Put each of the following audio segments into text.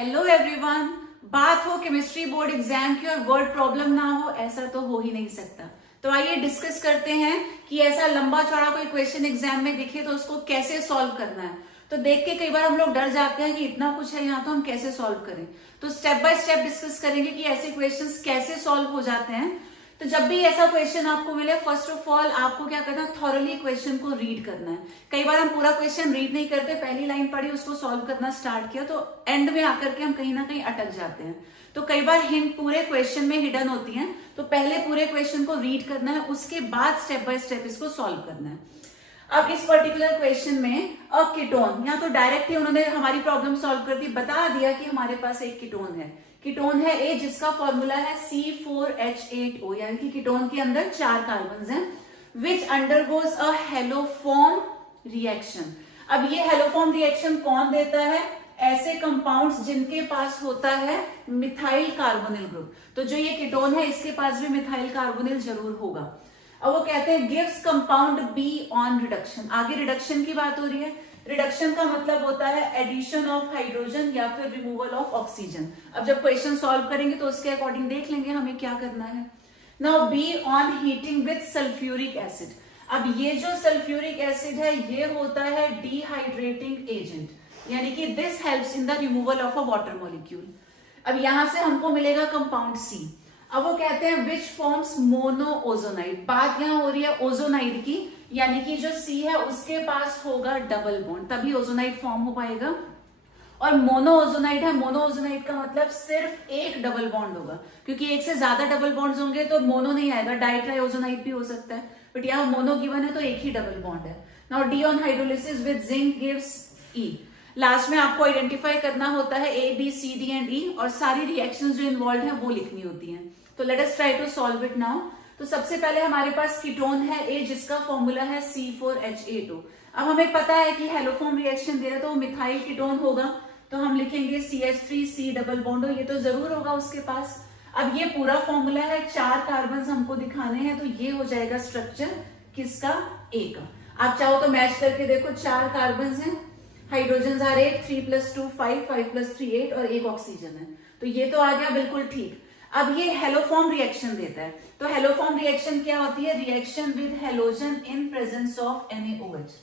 Hello everyone. बात हो chemistry board exam की और वर्ड प्रॉब्लम ना हो, ऐसा तो हो ही नहीं सकता। तो आइए डिस्कस करते हैं कि ऐसा लंबा चौड़ा कोई क्वेश्चन एग्जाम में दिखे तो उसको कैसे सॉल्व करना है। तो देख के कई बार हम लोग डर जाते हैं कि इतना कुछ है यहाँ, तो हम कैसे सॉल्व करें। तो स्टेप बाय स्टेप डिस्कस करेंगे कि ऐसे क्वेश्चंस कैसे सॉल्व हो जाते हैं। तो जब भी ऐसा क्वेश्चन आपको मिले, फर्स्ट ऑफ ऑल आपको क्या करना है, थॉरली क्वेश्चन को रीड करना है। कई बार हम पूरा क्वेश्चन रीड नहीं करते, पहली लाइन पढ़ी उसको सॉल्व करना स्टार्ट किया तो एंड में आकर के हम कहीं ना कहीं अटक जाते हैं। तो कई बार हिंट पूरे क्वेश्चन में हिडन होती है, तो पहले पूरे क्वेश्चन को रीड करना है, उसके बाद स्टेप बाय स्टेप इसको सॉल्व करना है। अब इस पर्टिकुलर क्वेश्चन में अ कीटोन, यहाँ तो डायरेक्ट ही उन्होंने हमारी प्रॉब्लम सॉल्व कर दी, बता दिया कि हमारे पास एक कीटोन है। कीटोन है ए, जिसका फॉर्मूला है C4H8O, यानी कि कीटोन के अंदर 4 कार्बन हैं, विच अंडरगोज अ हेलोफॉर्म रिएक्शन। अब ये हेलोफॉर्म रिएक्शन कौन देता है? ऐसे कंपाउंड्स जिनके पास होता है मिथाइल कार्बोनिल ग्रुप। तो जो ये कीटोन है इसके पास भी मिथाइल कार्बोनिल जरूर होगा। अब वो कहते हैं gives compound be on reduction. आगे रिडक्शन की बात हो रही है। रिडक्शन का मतलब होता है एडिशन ऑफ हाइड्रोजन या फिर रिमूवल ऑफ ऑक्सीजन। अब जब क्वेश्चन सॉल्व करेंगे तो उसके अकॉर्डिंग देख लेंगे हमें क्या करना है। Now be on heating with sulphuric acid. अब ये जो सल्फ्यूरिक एसिड है ये होता है डिहाइड्रेटिंग एजेंट, यानी कि this helps in the removal of a water molecule. अब यहां से हमको मिलेगा कंपाउंड सी। अब वो कहते हैं विच फॉर्म्स मोनो ओजोनाइड। बात यहां हो रही है ओजोनाइड की, यानी कि जो सी है उसके पास होगा डबल बॉन्ड, तभी ओजोनाइड फॉर्म हो पाएगा। और मोनो ओजोनाइड है, मोनो ओजोनाइड का मतलब सिर्फ एक डबल बॉन्ड होगा, क्योंकि एक से ज्यादा डबल बॉन्ड्स होंगे तो मोनो नहीं आएगा, डाइट्राई ओजोनाइड भी हो सकता है, बट यहाँ मोनो गिवन है तो एक ही डबल बॉन्ड है। Now D on hydrolysis with zinc gives E. Last में आपको आइडेंटिफाई करना होता है A B C D and E, और सारी रिएक्शंस जो इन्वॉल्व है वो लिखनी होती हैं। तो let us try to solve it now. तो सबसे पहले हमारे पास कीटोन है ए, जिसका फॉर्मूला है C4H8O। अब हमें पता है कि हेलोफॉर्म रिएक्शन दे रहा है तो वो मिथाइल कीटोन होगा, तो हम लिखेंगे CH3C डबल बॉन्ड, ये तो जरूर होगा उसके पास। अब ये पूरा फॉर्मूला है, 4 कार्बन हमको दिखाने हैं, तो ये हो जाएगा स्ट्रक्चर किसका? ए का। आप चाहो तो मैच करके देखो, 4 कार्बन हैं, हाइड्रोजन आर 8, 3 + 2 5, 5 + 3 8 और एक ऑक्सीजन है, तो ये तो आ गया बिल्कुल ठीक। अब ये हेलोफॉर्म रिएक्शन देता है, तो हेलोफॉर्म रिएक्शन क्या होती है? Reaction with halogen in presence of NaOH।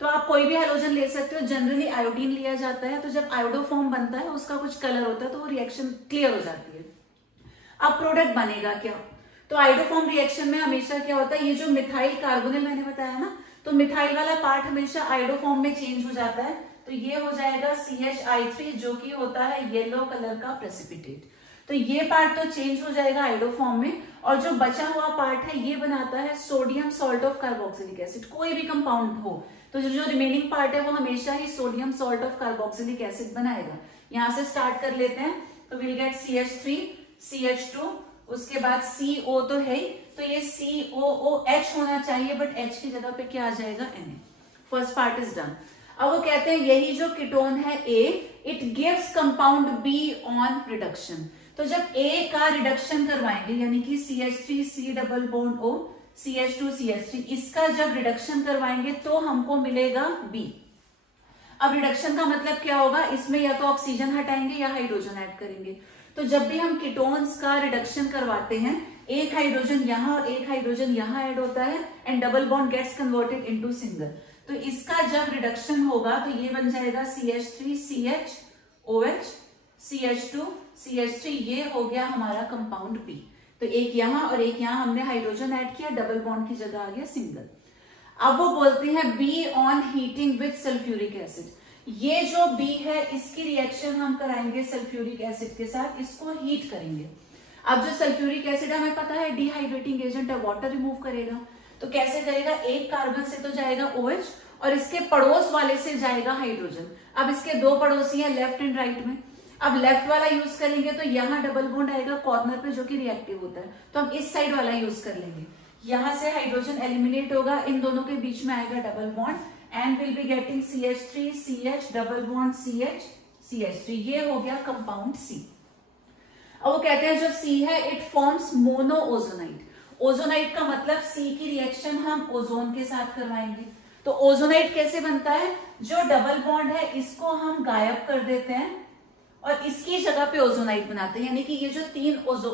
तो आप कोई भी हेलोजन ले सकते हो, जनरली आयोडीन लिया जाता है, तो जब आयोडोफॉर्म बनता है उसका कुछ कलर होता है तो वो रिएक्शन क्लियर हो जाती है। अब प्रोडक्ट बनेगा क्या? तो आयोडोफॉर्म रिएक्शन में हमेशा क्या होता है, ये जो मिथाइल कार्बोनिल मैंने बताया ना, तो मिथाइल वाला पार्ट हमेशा आयोडोफॉर्म में चेंज हो जाता है, तो ये हो जाएगा CHI3, जो कि होता है येलो कलर का प्रेसिपिटेट। तो ये पार्ट तो चेंज हो जाएगा आयोडोफॉर्म में, और जो बचा हुआ पार्ट है ये बनाता है sodium salt of carboxylic acid. कोई भी कंपाउंड हो तो जो रिमेनिंग पार्ट है वो हमेशा ही sodium salt of carboxylic acid बनाएगा। यहां से स्टार्ट कर लेते हैं, तो विल गेट CH3 CH2, उसके बाद CO तो है ही, तो ये COOH होना चाहिए, बट H की जगह पे क्या आ जाएगा? Na। First part is done. अब वो कहते हैं यही जो कीटोन है A, it gives compound B on reduction. तो जब A का रिडक्शन करवाएंगे, यानी कि CH3C double bond O CH2 CH3, इसका जब रिडक्शन करवाएंगे तो हमको मिलेगा B। अब रिडक्शन का मतलब क्या होगा? इसमें या तो ऑक्सीजन हटाएंगे या हाइड्रोजन ऐड करेंगे। तो जब भी हम कीटोन्स का रिडक्शन करवाते हैं, एक हाइड्रोजन यहाँ और एक हाइड्रोजन यहाँ ऐड होता है, and double bond gets converted into single. तो इसका जब रिडक्शन होगा तो ये बन जाएगा CH3 CHOH CH2 CH3, ये हो गया हमारा कंपाउंड B। तो एक यहाँ और एक यहाँ हमने हाइड्रोजन ऐड किया, डबल बॉन्ड की जगह आ गया सिंगल। अब वो बोलते हैं B on heating with sulphuric acid. ये जो B है इसकी रिएक्शन हम कराएंगे सल्फ्यूरिक एसिड के साथ, इसको हीट करेंगे। अब जो सल्फ्यूरिक एसिड हमें पता है डिहाइड्रेटिंग एजेंट है, वाटर रिमूव करेगा। तो कैसे करेगा? एक कार्बन से तो जाएगा OH और इसके पड़ोस वाले से जाएगा हाइड्रोजन। अब इसके 2 पड़ोसी हैं लेफ्ट एंड राइट में। अब लेफ्ट वाला यूज करेंगे तो यहाँ डबल बॉन्ड आएगा कॉर्नर पे, जो कि रिएक्टिव होता है, तो हम इस साइड वाला यूज कर लेंगे। यहां से हाइड्रोजन एलिमिनेट होगा, इन दोनों के बीच में आएगा double bond, and will be getting CH3 CH double bond CH CH3, ये हो गया कंपाउंड C। अब वो कहते हैं जो C है it forms mono ozonide. Ozonide का मतलब C की रिएक्शन हम ओजोन के साथ करवाएंगे। तो ओजोनाइड कैसे बनता है? जो डबल बॉन्ड है इसको हम गायब कर देते हैं और इसकी जगह पे ओजोनाइट बनाते हैं, यानी कि ये जो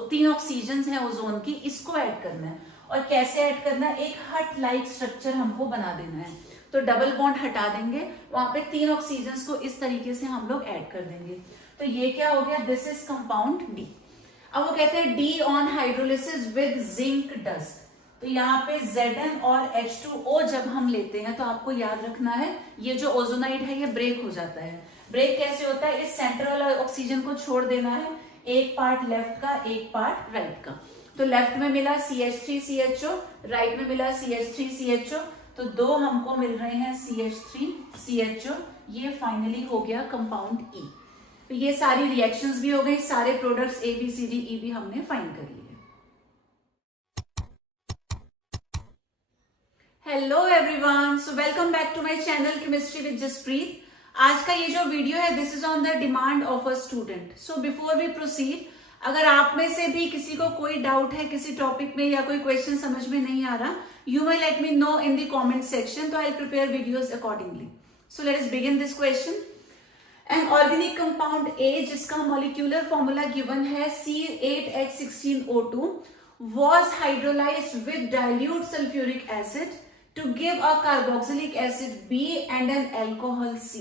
तीन ऑक्सीजन है ओजोन की, इसको ऐड करना है। और कैसे ऐड करना है, एक हट लाइक स्ट्रक्चर हमको बना देना है। तो डबल बॉन्ड हटा देंगे, वहां पे 3 ऑक्सीजन को इस तरीके से हम लोग ऐड कर देंगे। तो ये क्या हो गया, दिस इज कंपाउंड डी। अब वो कहते हैं D on hydrolysis with zinc dust. तो यहाँ पे Zn और H2O जब हम लेते हैं तो आपको याद रखना है ये जो ओजोनाइड है ये ब्रेक हो जाता है। ब्रेक कैसे होता है, इस सेंट्रल ऑक्सीजन को छोड़ देना है, एक पार्ट लेफ्ट का एक पार्ट राइट का। तो लेफ्ट में मिला CH3CHO, राइट में मिला CH3CHO, तो 2 हमको मिल रहे हैं CH3CHO। ये फाइनली हो गया कंपाउंड E। तो ये सारी रिएक्शंस भी हो गई, सारे प्रोडक्ट्स ABCDE भी हमने फाइंड कर लिए। Hello everyone, so welcome back to my channel chemistry with Jaspreet. आज का ये जो वीडियो है this is on the demand of a student. So before we proceed, अगर आप में से भी किसी को कोई डाउट है किसी टॉपिक में या कोई क्वेश्चन समझ में नहीं आ रहा, you may let me know in the comment section, तो I will prepare videos accordingly. So let us begin this question. An organic compound A जिसका मॉलिक्यूलर फॉर्मूला गिवन है C8H16O2 was hydrolyzed with dilute sulfuric acid to give a carboxylic acid B and an alcohol C।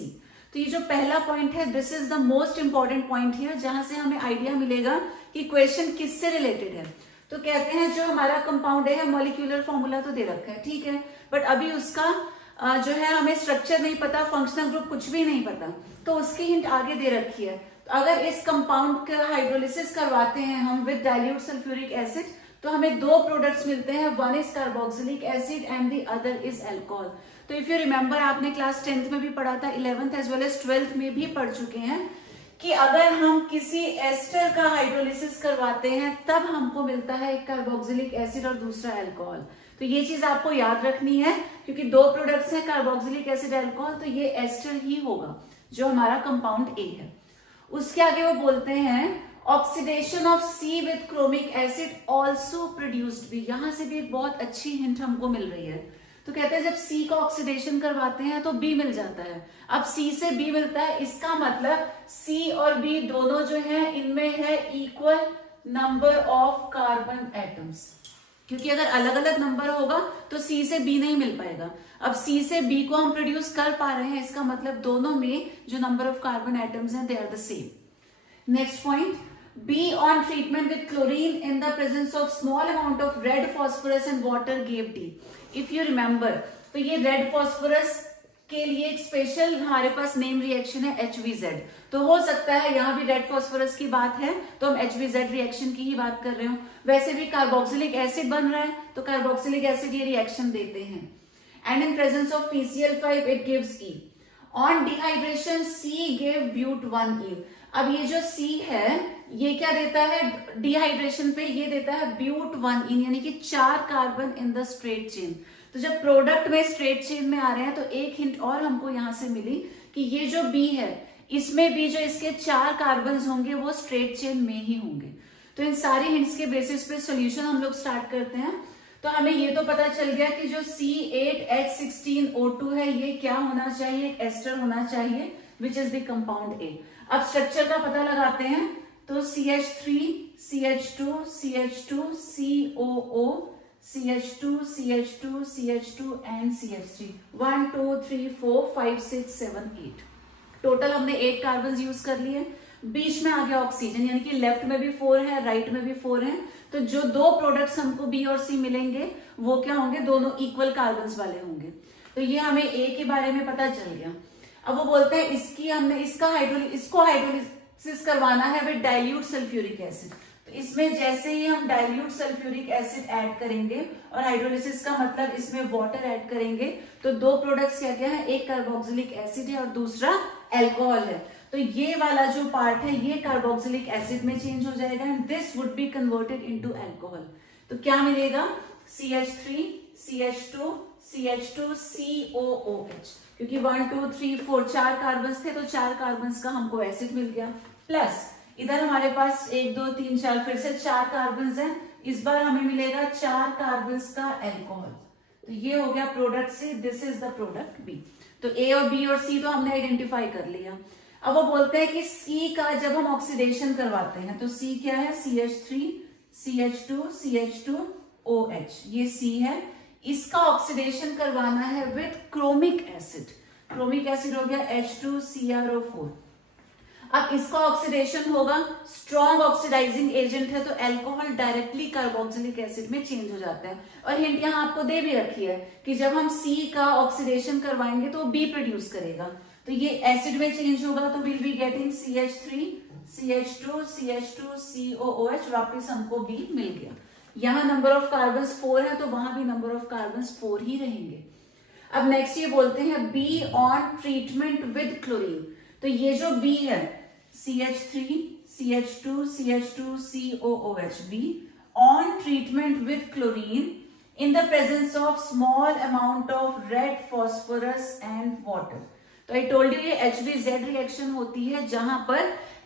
तो ये जो पहला point है this is the most important point here, जहां से हमें आइडिया मिलेगा कि क्वेश्चन किससे रिलेटेड है। तो कहते हैं जो हमारा कंपाउंड है मॉलिक्यूलर फॉर्मूला तो दे रखा है, ठीक है, बट अभी उसका जो है हमें स्ट्रक्चर नहीं पता, फंक्शनल ग्रुप कुछ भी नहीं पता, तो उसकी हिंट आगे दे रखी है। तो अगर इस कंपाउंड का हाइड्रोलिसिस करवाते हैं हम विद डाइल्यूट सल्फ्यूरिक एसिड तो हमें 2 प्रोडक्ट्स मिलते हैं, one is carboxylic acid and the other is alcohol. तो इफ यू रिमेंबर आपने क्लास 10th में भी पढ़ा था, 11th as well as 12th में भी पढ़ चुके हैं कि अगर हम किसी एस्टर का हाइड्रोलिसिस करवाते हैं तब हमको मिलता है एक कार्बोक्सिलिक एसिड और दूसरा अल्कोहल। तो ये चीज आपको याद रखनी है क्योंकि 2 प्रोडक्ट्स हैं कार्बोक्सिलिक एसिड अल्कोहल, तो ये एस्टर ही होगा जो हमारा कंपाउंड ए है। उसके आगे वो बोलते हैं oxidation of C with chromic acid also produced B. यहां से भी एक बहुत अच्छी हिंट हमको मिल रही है। तो कहते हैं जब सी का ऑक्सीडेशन करवाते हैं तो बी मिल जाता है। अब सी से बी मिलता है, इसका मतलब सी और बी दोनों जो है इनमें है equal number of carbon atoms, क्योंकि अगर अलग अलग नंबर होगा तो सी से बी नहीं मिल पाएगा। अब सी से बी को हम प्रोड्यूस कर पा रहे हैं, इसका मतलब दोनों में जो नंबर ऑफ कार्बन एटम्स हैं they are the same. Next point, B on treatment with chlorine in the presence of small amount of red phosphorus and water gave D। If you remember, तो ये red phosphorus के लिए एक special हमारे पास name reaction है HVZ। तो हो सकता है यहाँ भी रेड फॉस्फोरस की बात है तो हम HVZ रिएक्शन की ही बात कर रहे हो। वैसे भी कार्बोक्सिलिक एसिड बन रहा है तो कार्बोक्सिलिक एसिड ये रिएक्शन देते हैं। And in presence of PCl5 it gives E। On dehydration C give but 1E। अब ये जो C है ये क्या देता है डिहाइड्रेशन पे, ये देता है ब्यूट 1E, यानी कि 4 carbon in the straight chain. तो जब प्रोडक्ट में स्ट्रेट चेन में आ रहे हैं तो एक हिंट और हमको यहां से मिली कि ये जो B है इसमें भी जो इसके 4 कार्बन होंगे वो स्ट्रेट चेन में ही होंगे। तो इन सारी हिंट्स के बेसिस पे सोल्यूशन हम लोग स्टार्ट करते हैं। तो हमें ये तो पता चल गया कि जो C8H16O2 है ये क्या होना चाहिए, एक एस्टर होना चाहिए which is the compound A. अब स्ट्रक्चर का पता लगाते हैं तो CH3 CH2 CH2 COO CH2 CH2 CH2 and CH3 1 2 3 4 5 6 7 8 total हमने 8 कार्बन यूज कर लिए। बीच में आ गया ऑक्सीजन, यानी कि लेफ्ट में भी 4 है राइट में भी 4 है। तो जो 2 प्रोडक्ट्स हमको B और C मिलेंगे वो क्या होंगे, दोनों इक्वल कार्बन वाले होंगे। तो ये हमें A के बारे में पता चल गया। अब वो बोलते हैं इसको हाइड्रोलिसिस करवाना है विद डाइल्यूट सल्फ्यूरिक एसिड। तो इसमें जैसे ही हम डाइल्यूट सल्फ्यूरिक एसिड ऐड करेंगे और हाइड्रोलिसिस का मतलब इसमें वाटर ऐड करेंगे तो 2 प्रोडक्ट्स क्या क्या है, एक कार्बोक्सिलिक एसिड है और दूसरा अल्कोहल है। तो ये वाला जो पार्ट है ये कार्बोक्सिलिक एसिड में चेंज हो जाएगा and this would be converted into alcohol. तो क्या मिलेगा, CH3 CH2 CH2 COOH, क्योंकि 1 2 3 4 4 कार्बन थे तो 4 कार्बन का हमको एसिड मिल गया। प्लस इधर हमारे पास 1 2 3 4 फिर से 4 कार्बन हैं, इस बार हमें मिलेगा 4 कार्बन का अल्कोहल। तो ये हो गया product C, this is the product B। तो A और B और C तो हमने आइडेंटिफाई कर लिया। अब वो बोलते हैं कि C का जब हम ऑक्सीडेशन करवाते हैं तो C क्या है, CH3 CH2 CH2OH, ये C है। इसका ऑक्सीडेशन करवाना है with chromic acid, chromic acid हो गया H2CrO4। अब इसका ऑक्सीडेशन होगा, स्ट्रॉन्ग ऑक्सीडाइजिंग एजेंट है तो अल्कोहल डायरेक्टली कार्बोक्सिलिक एसिड में चेंज हो जाता है। और हिंट यहाँ आपको दे भी रखी है कि जब हम C का ऑक्सीडेशन करवाएंगे तो B प्रोड्यूस करेगा, तो ये एसिड में चेंज होगा तो will be getting CH3 CH2 CH2COOH, वापस हमको B मिल गया। यहाँ नंबर ऑफ कार्बन 4 है तो वहां भी नंबर ऑफ कार्बन 4 ही रहेंगे। अब नेक्स्ट ये बोलते हैं B on treatment with chlorine, तो ये जो B है CH3 CH2 CH2COOH, B on treatment with chlorine in the presence of small amount of red phosphorus and water। तो आई टोल्ड यू ये HBZ रिएक्शन होती है जहां पर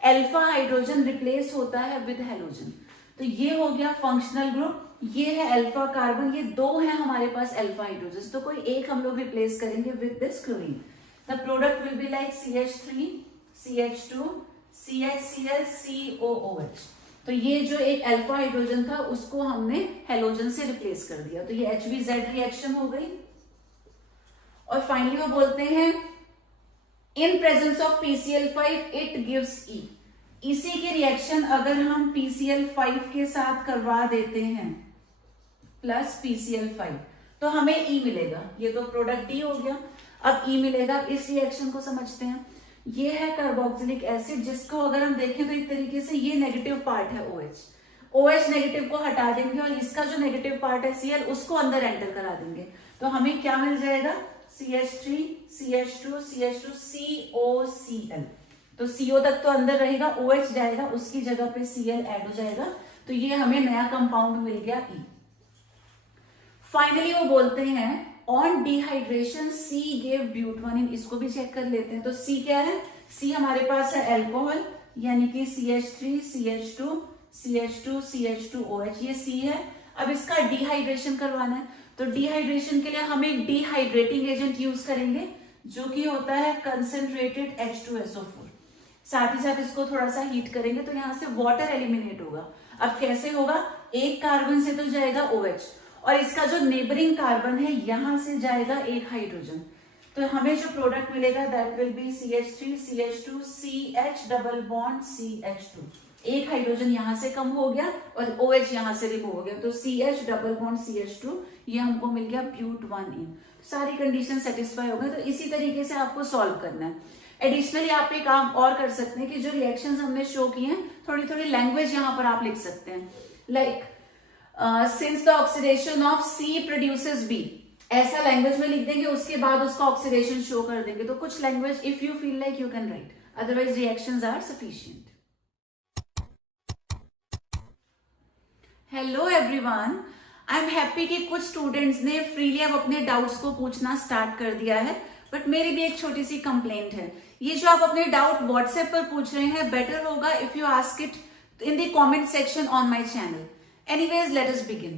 अल्फा हाइड्रोजन रिप्लेस होता है विद हेलोजन। तो ये हो गया फंक्शनल ग्रुप, ये है अल्फा कार्बन, ये दो है हमारे पास अल्फा हाइड्रोजन, तो कोई एक हम लोग रिप्लेस करेंगे with this chlorine. The product will be like CH3 CH2 CHCl COOH। तो ये जो एक अल्फा हाइड्रोजन था उसको हमने हेलोजन से रिप्लेस कर दिया, तो ये HBZ रिएक्शन हो गई। और फाइनली वो बोलते हैं इन presence of PCl5 it gives E। इसी की रिएक्शन अगर हम PCl5 के साथ करवा देते हैं प्लस PCl5 तो हमें E मिलेगा। ये तो प्रोडक्ट D हो गया, अब E मिलेगा। इस रिएक्शन को समझते हैं, ये है कार्बोक्सिलिक एसिड जिसको अगर हम देखें तो एक तरीके से ये नेगेटिव पार्ट है OH नेगेटिव को हटा देंगे और इसका जो नेगेटिव पार्ट है Cl उसको अंदर एंटर करा देंगे, तो हमें क्या मिल जाएगा CH3 CH2 CH2 COCl। तो CO तक तो अंदर रहेगा, OH जाएगा, उसकी जगह पे Cl ऐड हो जाएगा, तो ये हमें नया कंपाउंड मिल गया E। फाइनली वो बोलते हैं ऑन डिहाइड्रेशन C गेव ब्यूटानिन, इसको भी चेक कर लेते हैं। तो C क्या है, C हमारे पास है अल्कोहल यानी कि CH3 CH2 CH2 CH2OH, ये C है। अब इसका डिहाइड्रेशन करवाना है, तो डिहाइड्रेशन के लिए हम एक डिहाइड्रेटिंग एजेंट यूज करेंगे जो कि होता है कंसेंट्रेटेड H2SO4। साथ ही साथ इसको थोड़ा सा हीट करेंगे तो यहां से वाटर एलिमिनेट होगा। अब कैसे होगा, एक कार्बन से तो जाएगा OH और इसका जो नेबरिंग कार्बन है यहां से जाएगा एक हाइड्रोजन, तो हमें जो प्रोडक्ट मिलेगा that will be CH3 CH2 CH double bond CH2। एक हाइड्रोजन यहां से कम हो गया और OH यहां से रिमूव हो गया, तो CH डबल बॉन्ड CH2 ये हमको मिल गया ब्यूट1इन। सारी कंडीशन सेटिस्फाई हो गए, तो इसी तरीके से आपको सॉल्व करना है। एडिशनली आप एक काम और कर सकते हैं कि जो रिएक्शंस हमने शो किए हैं थोड़ी थोड़ी लैंग्वेज यहां पर आप लिख सकते हैं, like since the oxidation of C produces B, ऐसा लैंग्वेज में लिख देंगे, उसके बाद उसका ऑक्सीडेशन शो कर देंगे। तो कुछ language if you feel like you can write, otherwise reactions are sufficient. Hello everyone, I am happy कि कुछ स्टूडेंट्स ने फ्रीली अब अपने डाउट्स को पूछना स्टार्ट कर दिया है, बट मेरी भी एक छोटी सी कंप्लेंट है। ये जो आप अपने डाउट व्हाट्सएप पर पूछ रहे हैं, बेटर होगा if you ask it in the comment section on my channel. Anyways, let us begin.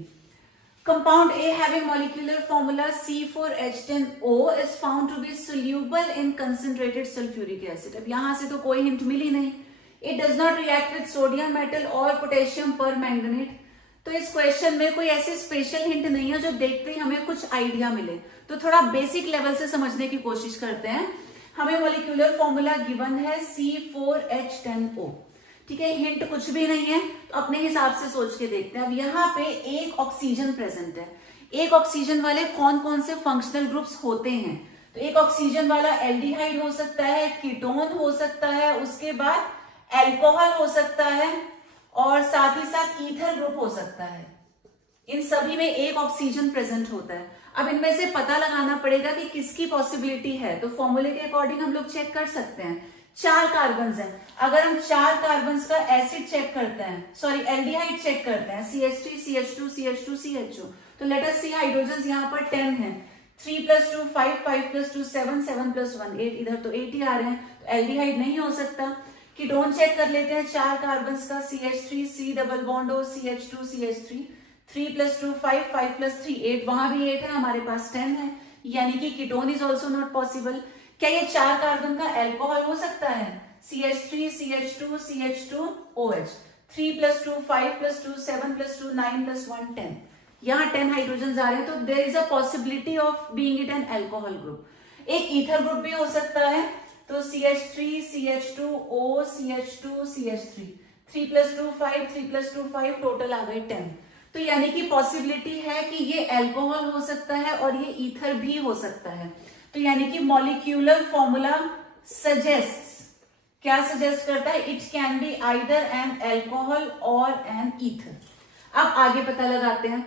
Compound A having molecular formula C4H10O is found to be soluble in concentrated sulfuric acid. अब यहां से तो कोई hint मिली नहीं। It does not react with sodium metal or potassium permanganate. तो इस question में कोई ऐसी स्पेशल हिंट नहीं है जो देखते ही हमें कुछ आइडिया मिले, तो थोड़ा बेसिक लेवल से समझने की कोशिश करते हैं। हमें मोलिकुलर फॉर्मूला गिवन है C4H10O, ठीक है, हिंट कुछ भी नहीं है, तो अपने हिसाब से सोच के देखते हैं। अब यहाँ पे एक ऑक्सीजन प्रेजेंट है, एक ऑक्सीजन वाले कौन कौन से फंक्शनल ग्रुप्स होते हैं, तो एक ऑक्सीजन वाला एल्डिहाइड हो सकता है, कीटोन हो सकता है, उसके बाद अल्कोहल हो सकता है और साथ ही साथ ईथर ग्रुप हो सकता है। इन सभी में एक ऑक्सीजन प्रेजेंट होता है। अब इनमें से पता लगाना पड़ेगा कि किसकी पॉसिबिलिटी है, तो फॉर्मूले के अकॉर्डिंग हम लोग चेक कर सकते हैं। 4 कार्बन हैं, अगर हम 4 कार्बन का एसिड चेक करते हैं, सॉरी एल्डिहाइड चेक करते हैं, CH3 CH2 CH2 CHO, तो लेट अस सी हाइड्रोजन यहाँ पर 10 है, 3 + 2 5 5 + 2 7 7 + 1 8, इधर तो 8 ही आ रहे हैं, तो एल्डिहाइड नहीं हो सकता। कीटोन चेक कर लेते हैं, 4 कार्बन का CH3 C double bond O CH2 CH3, 3 + 2 5 5 + 3 8, वहां भी 8 है, हमारे पास 10 है, यानी कि ketone is also not possible. क्या ये 4 कार्बन का अल्कोहल हो सकता है? CH3 CH2 CH2 OH, 3 + 2 5 + 2 7 + 2 9 + 1 10, यहाँ 10 हाइड्रोजन आ रहे हैं, तो there is a possibility of being it an alcohol group. एक ईथर ग्रुप भी हो सकता है, तो CH3 CH2O CH2 CH3, 3 + 2 5 3 + 2 5, total आ गए 10। तो यानी कि पॉसिबिलिटी है कि ये अल्कोहल हो सकता है और ये ईथर भी हो सकता है। तो यानी कि मॉलिक्यूलर फॉर्मूला सजेस्ट, क्या सजेस्ट करता है, it can be either an alcohol और एन ईथर। अब आगे पता लगाते हैं।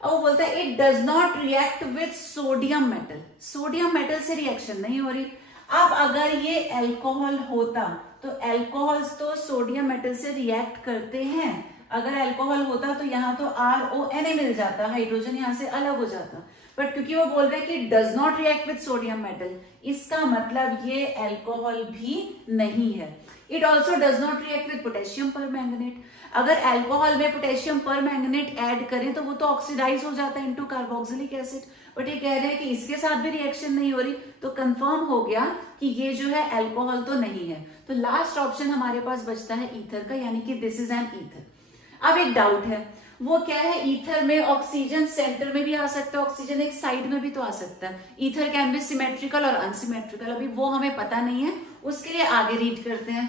अब वो बोलता है it does not react with sodium metal, sodium metal से रिएक्शन नहीं हो रही। अब अगर ये अल्कोहल होता तो अल्कोहल्स तो सोडियम मेटल से रिएक्ट करते हैं, अगर अल्कोहल होता तो यहाँ तो RONA मिल जाता, हाइड्रोजन यहाँ से अलग हो जाता, बट क्योंकि वो बोल रहे हैं कि does not react with sodium metal, इसका मतलब ये अल्कोहल भी नहीं है। It also does not react with potassium permanganate, अगर अल्कोहल में पोटेशियम परमैंगनेट ऐड करें तो वो तो ऑक्सीडाइज हो जाता है इनटू कार्बोक्सिलिक एसिड, बट ये कह रहे हैं कि इसके साथ भी रिएक्शन नहीं हो रही, तो कंफर्म हो गया कि ये जो है अल्कोहल तो नहीं है। तो लास्ट ऑप्शन हमारे पास बचता है ईथर का, यानी कि दिस इज एन ईथर। अब एक डाउट है, वो क्या है, ईथर में ऑक्सीजन सेंटर में भी आ सकता है, ऑक्सीजन एक साइड में भी तो आ सकता है। ईथर कैन बी सिमेट्रिकल और अनसिमेट्रिकल, अभी वो हमें पता नहीं है, उसके लिए आगे रीड करते हैं।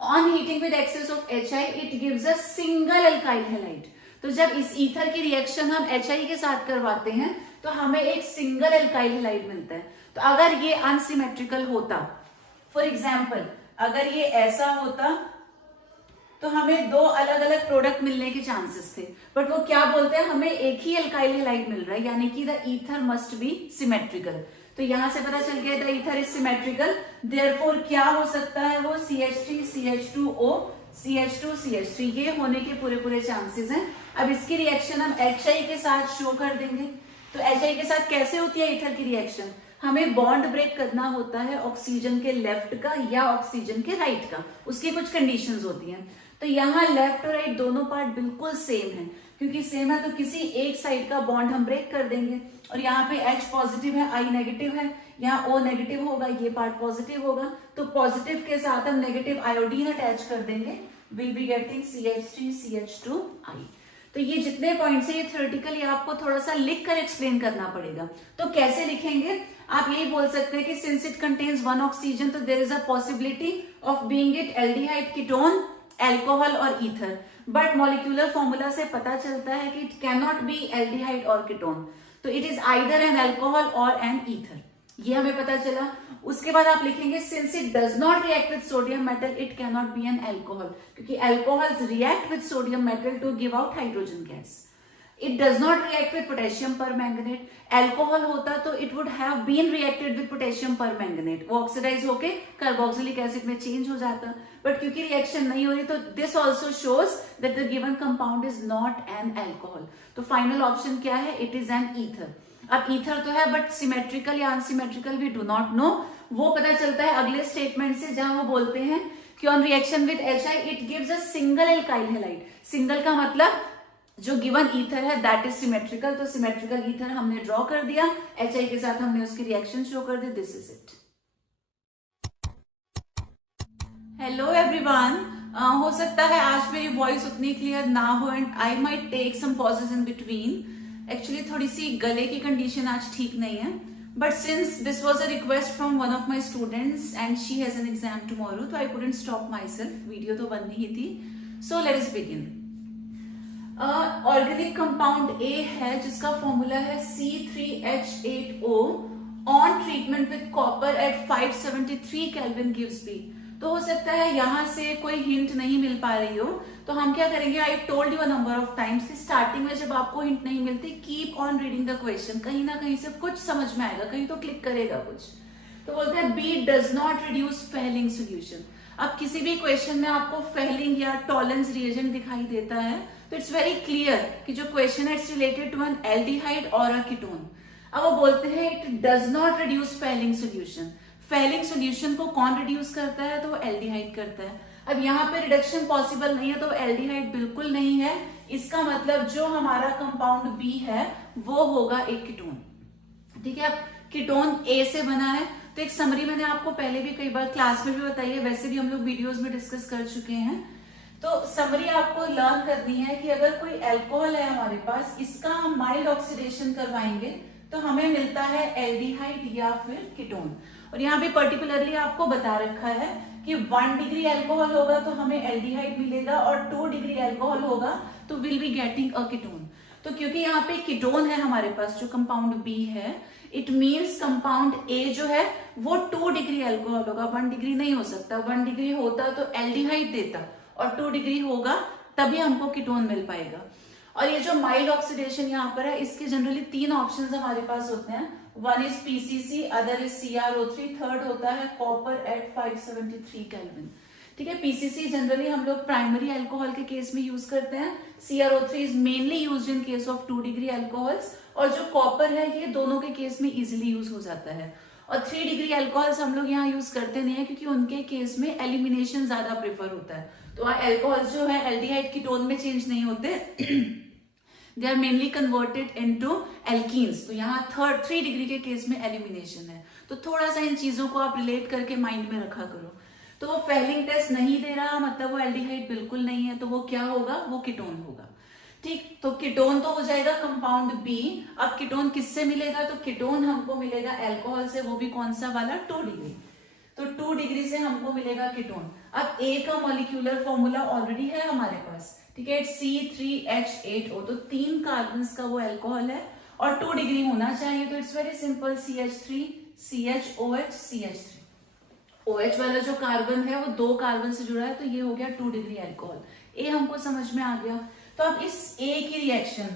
On heating with excess of HI it gives a single alkyl halide, तो जब इस ईथर की रिएक्शन हम HI के साथ करवाते हैं तो हमें एक सिंगल एल्काइल हैलाइड मिलता है। तो अगर ये अनसिमेट्रिकल होता, फॉर एग्जाम्पल अगर ये ऐसा होता तो हमें दो अलग अलग प्रोडक्ट मिलने के चांसेस थे, बट वो क्या बोलते हैं, हमें एक ही एल्काइल हैलाइड मिल रहा है, यानी कि the ether must be symmetrical. तो यहां से पता चल गया the ether is symmetrical, therefore क्या हो सकता है, वो CH3 CH2O CH2 CH3, ये होने के पूरे पूरे चांसेस हैं। अब इसकी रिएक्शन हम HI के साथ शो कर देंगे। तो HI के साथ कैसे होती है ईथर की रिएक्शन, हमें बॉन्ड ब्रेक करना होता है ऑक्सीजन के लेफ्ट का या ऑक्सीजन के राइट का, उसकी कुछ कंडीशंस होती हैं। तो यहाँ लेफ्ट और राइट दोनों पार्ट बिल्कुल सेम है, क्योंकि सेम है तो किसी एक साइड का बॉन्ड हम ब्रेक कर देंगे, और यहाँ पे H पॉजिटिव है I नेगेटिव है, यहाँ O नेगेटिव होगा, ये पार्ट पॉजिटिव होगा, तो पॉजिटिव के साथ हम नेगेटिव आयोडीन अटैच कर देंगे, will be getting CH3 CH2I। तो ये जितने पॉइंट्स है ये थ्योरेटिकली आपको थोड़ा सा लिख कर एक्सप्लेन करना पड़ेगा। तो कैसे लिखेंगे, आप यही बोल सकते हैं कि since it contains one oxygen तो there is a possibility of being it aldehyde, ketone, alcohol और ईथर, बट मॉलिक्यूलर फॉर्मूला से पता चलता है कि it can not be aldehyde और कीटोन, तो it is either an alcohol और एन ईथर, ये हमें पता चला। उसके बाद आप लिखेंगे since it does not react with sodium metal it can not be an alcohol, क्योंकि alcohols react with sodium metal to give out hydrogen gas. It does not react with potassium permanganate, alcohol होता तो it would have been reacted with potassium permanganate, वो oxidise होके carboxylic acid में change हो जाता, but क्योंकि reaction नहीं हो रही तो this also shows that the given compound is not an alcohol. तो फाइनल ऑप्शन क्या है, इट इज एन ईथर। अब ईथर तो है बट सिमेट्रिकल या unsymmetrical we do not know, वो पता चलता है अगले स्टेटमेंट से, जहां वो बोलते हैं कि on reaction with HI it gives a single alkyl halide. Single का मतलब जो गिवन ईथर है दैट इज सिमेट्रिकल, तो सिमेट्रिकल ईथर हमने ड्रॉ कर दिया, HI के साथ हमने उसकी रिएक्शन शो कर दी, this is it. Hello everyone, हो सकता है आज मेरी वॉइस उतनी क्लियर ना हो and I might take some pauses in between, actually थोड़ी सी गले की कंडीशन आज ठीक नहीं है, but since this was a request from one of my students and she has an exam tomorrow, तो I couldn't stop myself, video तो बननी ही थी। So let us begin. Organic compound A है जिसका फॉर्मूला है C3H8O, on treatment with copper at 573 kelvin gives B। तो हो सकता है यहां से कोई हिंट नहीं मिल पा रही हो, तो हम क्या करेंगे, I told you a number of times कि स्टार्टिंग में जब आपको हिंट नहीं मिलती keep on reading the question, कहीं ना कहीं से कुछ समझ में आएगा, कहीं तो क्लिक करेगा कुछ। तो बोलते हैं B does not reduce Fehling solution. अब किसी भी क्वेश्चन में आपको फेलिंग या टॉलेंस रिएजेंट दिखाई देता है तो इट्स वेरी क्लियर कि जो क्वेश्चन है it's related to an aldehyde और अ कीटोन। अब वो बोलते हैं it does not reduce Fehling solution. Fehling solution को कौन रिड्यूस करता है, तो वो एल्डिहाइड करता है। अब यहाँ पे रिडक्शन पॉसिबल नहीं है तो एल्डिहाइड बिल्कुल नहीं है, इसका मतलब जो हमारा कंपाउंड B है वो होगा एक कीटोन। ठीक है, अब कीटोन A से बना है तो एक समरी मैंने आपको पहले भी कई बार क्लास में भी बताई है, वैसे भी हम लोग वीडियोस में डिस्कस कर चुके हैं। तो समरी आपको लर्न करनी है कि अगर कोई एल्कोहल है हमारे पास, इसका हम माइल्ड ऑक्सीडेशन करवाएंगे तो हमें मिलता है एल्डिहाइड या फिर कीटोन। और यहाँ पे पर्टिकुलरली आपको बता रखा है कि 1 डिग्री एल्कोहल होगा तो हमें एल्डिहाइड मिलेगा और 2 डिग्री एल्कोहल होगा तो will be getting a ketone. तो क्योंकि यहाँ पे कीटोन है हमारे पास, जो कंपाउंड बी है, इट मीन्स कंपाउंड ए जो है वो 2 डिग्री एल्कोहल होगा, 1 डिग्री नहीं हो सकता। 1 डिग्री होता तो एल्डिहाइड देता और 2 डिग्री होगा तभी हमको कीटोन मिल पाएगा। और ये जो माइल्ड ऑक्सीडेशन यहाँ पर है, इसके जनरली 3 ऑप्शंस हमारे पास होते हैं। 1 is PCC, other is CrO3, third होता है कॉपर एट 573 केल्विन। ठीक है, पीसीसी जनरली हम लोग प्राइमरी अल्कोहल के केस में यूज करते हैं। CrO3 is mainly used in case of 2 degree alcohols, और जो कॉपर है ये दोनों के केस में इजिली यूज हो जाता है। और 3 डिग्री अल्कोहल्स हम लोग यहाँ यूज करते नहीं है क्योंकि उनके केस में एलिमिनेशन ज्यादा प्रेफर होता है। तो अल्कोहल्स जो है एल्डिहाइड कीटोन में चेंज नहीं होते, they are mainly converted into alkenes. तो यहाँ 3 डिग्री के केस में एलिमिनेशन है। तो थोड़ा सा इन चीजों को आप रिलेट करके माइंड में रखा करो। तो वो फेलिंग टेस्ट नहीं दे रहा मतलब वो एल्डिहाइड बिल्कुल नहीं है, तो वो क्या होगा, वो कीटोन होगा। ठीक, तो कीटोन तो हो जाएगा कंपाउंड बी। अब कीटोन किससे मिलेगा, तो कीटोन हमको मिलेगा अल्कोहल से, वो भी कौन सा वाला, 2 डिग्री। तो 2 डिग्री से हमको मिलेगा कीटोन। अब ए का मॉलिक्यूलर फॉर्मूला ऑलरेडी है हमारे पास, ठीक है, C3H8O। तो 3 कार्बन का वो अल्कोहल है और 2 डिग्री होना चाहिए। तो it's very simple, CH3 CHOH CH3। OH वाला जो कार्बन है वो 2 कार्बन से जुड़ा है, तो ये हो गया 2 डिग्री अल्कोहल। ए हमको समझ में आ गया। तो अब इस ए की रिएक्शन,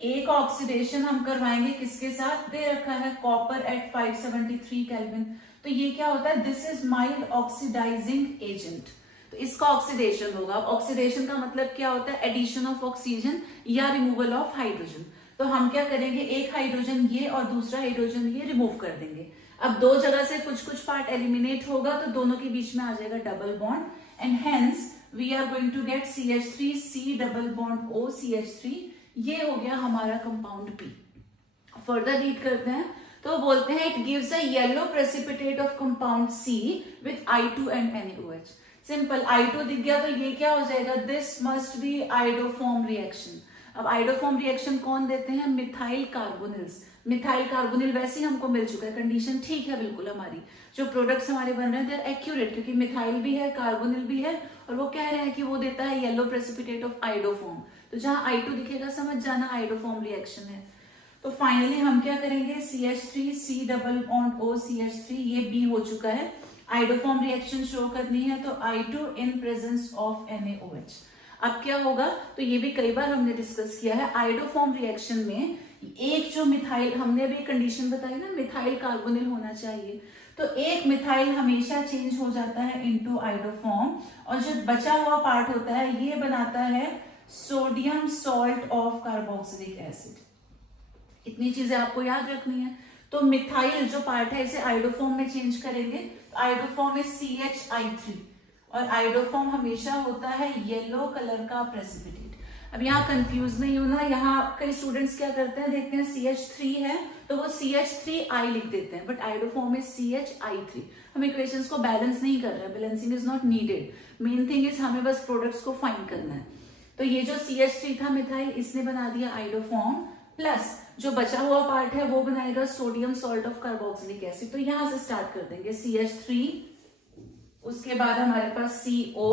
ए का ऑक्सीडेशन हम करवाएंगे किसके साथ, दे रखा है कॉपर एट 573 केल्विन। तो ये क्या होता है, this is mild oxidising agent. तो इसका ऑक्सीडेशन होगा। अब ऑक्सीडेशन का मतलब क्या होता है, एडिशन ऑफ ऑक्सीजन या रिमूवल ऑफ हाइड्रोजन। तो हम क्या करेंगे, एक हाइड्रोजन ये और दूसरा हाइड्रोजन ये रिमूव कर देंगे। अब 2 जगह से कुछ कुछ पार्ट एलिमिनेट होगा तो दोनों के बीच में आ जाएगा double bond, and hence we are going to get CH3 C double bond O CH3। ये हो गया हमारा कंपाउंड P। फर्दर रीड करते हैं तो बोलते हैं it gives a yellow precipitate of compound C with I2 and NaOH। Simple, I2 दिख गया तो ये क्या हो जाएगा, this must be iodoform reaction. अब आइडोफॉर्म रिएक्शन कौन देते हैं, मिथाइल कार्बोनिल्स। मिथाइल कार्बोनिल वैसे ही हमको मिल चुका है, कंडीशन ठीक है बिल्कुल हमारी। जो प्रोडक्ट्स हमारे बन रहे हैं दे आर एक्यूरेट, क्योंकि मिथाइल भी है कार्बोनिल भी है, और वो कह रहे हैं कि वो देता है येलो प्रेसिपिटेट ऑफ आइडोफॉर्म। तो जहां I2 दिखेगा समझ जाना आइडोफॉर्म रिएक्शन है। तो फाइनली हम क्या करेंगे, CH3 C double bond O CH3, ये B हो चुका है। आइडोफॉर्म रिएक्शन शो करनी है तो I2 in presence of NaOH। अब क्या होगा, तो ये भी कई बार हमने डिस्कस किया है। आइडोफॉर्म रिएक्शन में एक जो मिथाइल, हमने भी कंडीशन बताई ना, मिथाइल कार्बोनिल होना चाहिए। तो एक मिथाइल हमेशा चेंज हो जाता है इनटू आइडोफॉर्म, और जो बचा हुआ पार्ट होता है ये बनाता है sodium salt of carboxylic acid. इतनी चीजें आपको याद रखनी है। तो मिथाइल जो पार्ट है इसे आइडोफॉर्म में चेंज करेंगे। तो आइडोफॉर्म इज CHI3, और आइडोफॉर्म हमेशा होता है येलो कलर का प्रेसिपिटेट। अब यहाँ कंफ्यूज नहीं होना, यहाँ कई स्टूडेंट्स क्या करते हैं, देखते हैं CH3 है तो वो CH3I लिख देते हैं, बट आइडोफॉर्म इज CHI3। हम इक्वेशंस को बैलेंस नहीं कर रहे हैं, balancing is not needed. Main thing is हमें बस प्रोडक्ट्स को फाइंड करना है। तो ये जो CH3 था मिथाइल, इसने बना दिया आइडोफॉर्म, प्लस जो बचा हुआ पार्ट है वो बनाएगा sodium salt of carboxylic acid. तो यहां से स्टार्ट कर देंगे, CH3, उसके बाद हमारे पास CO,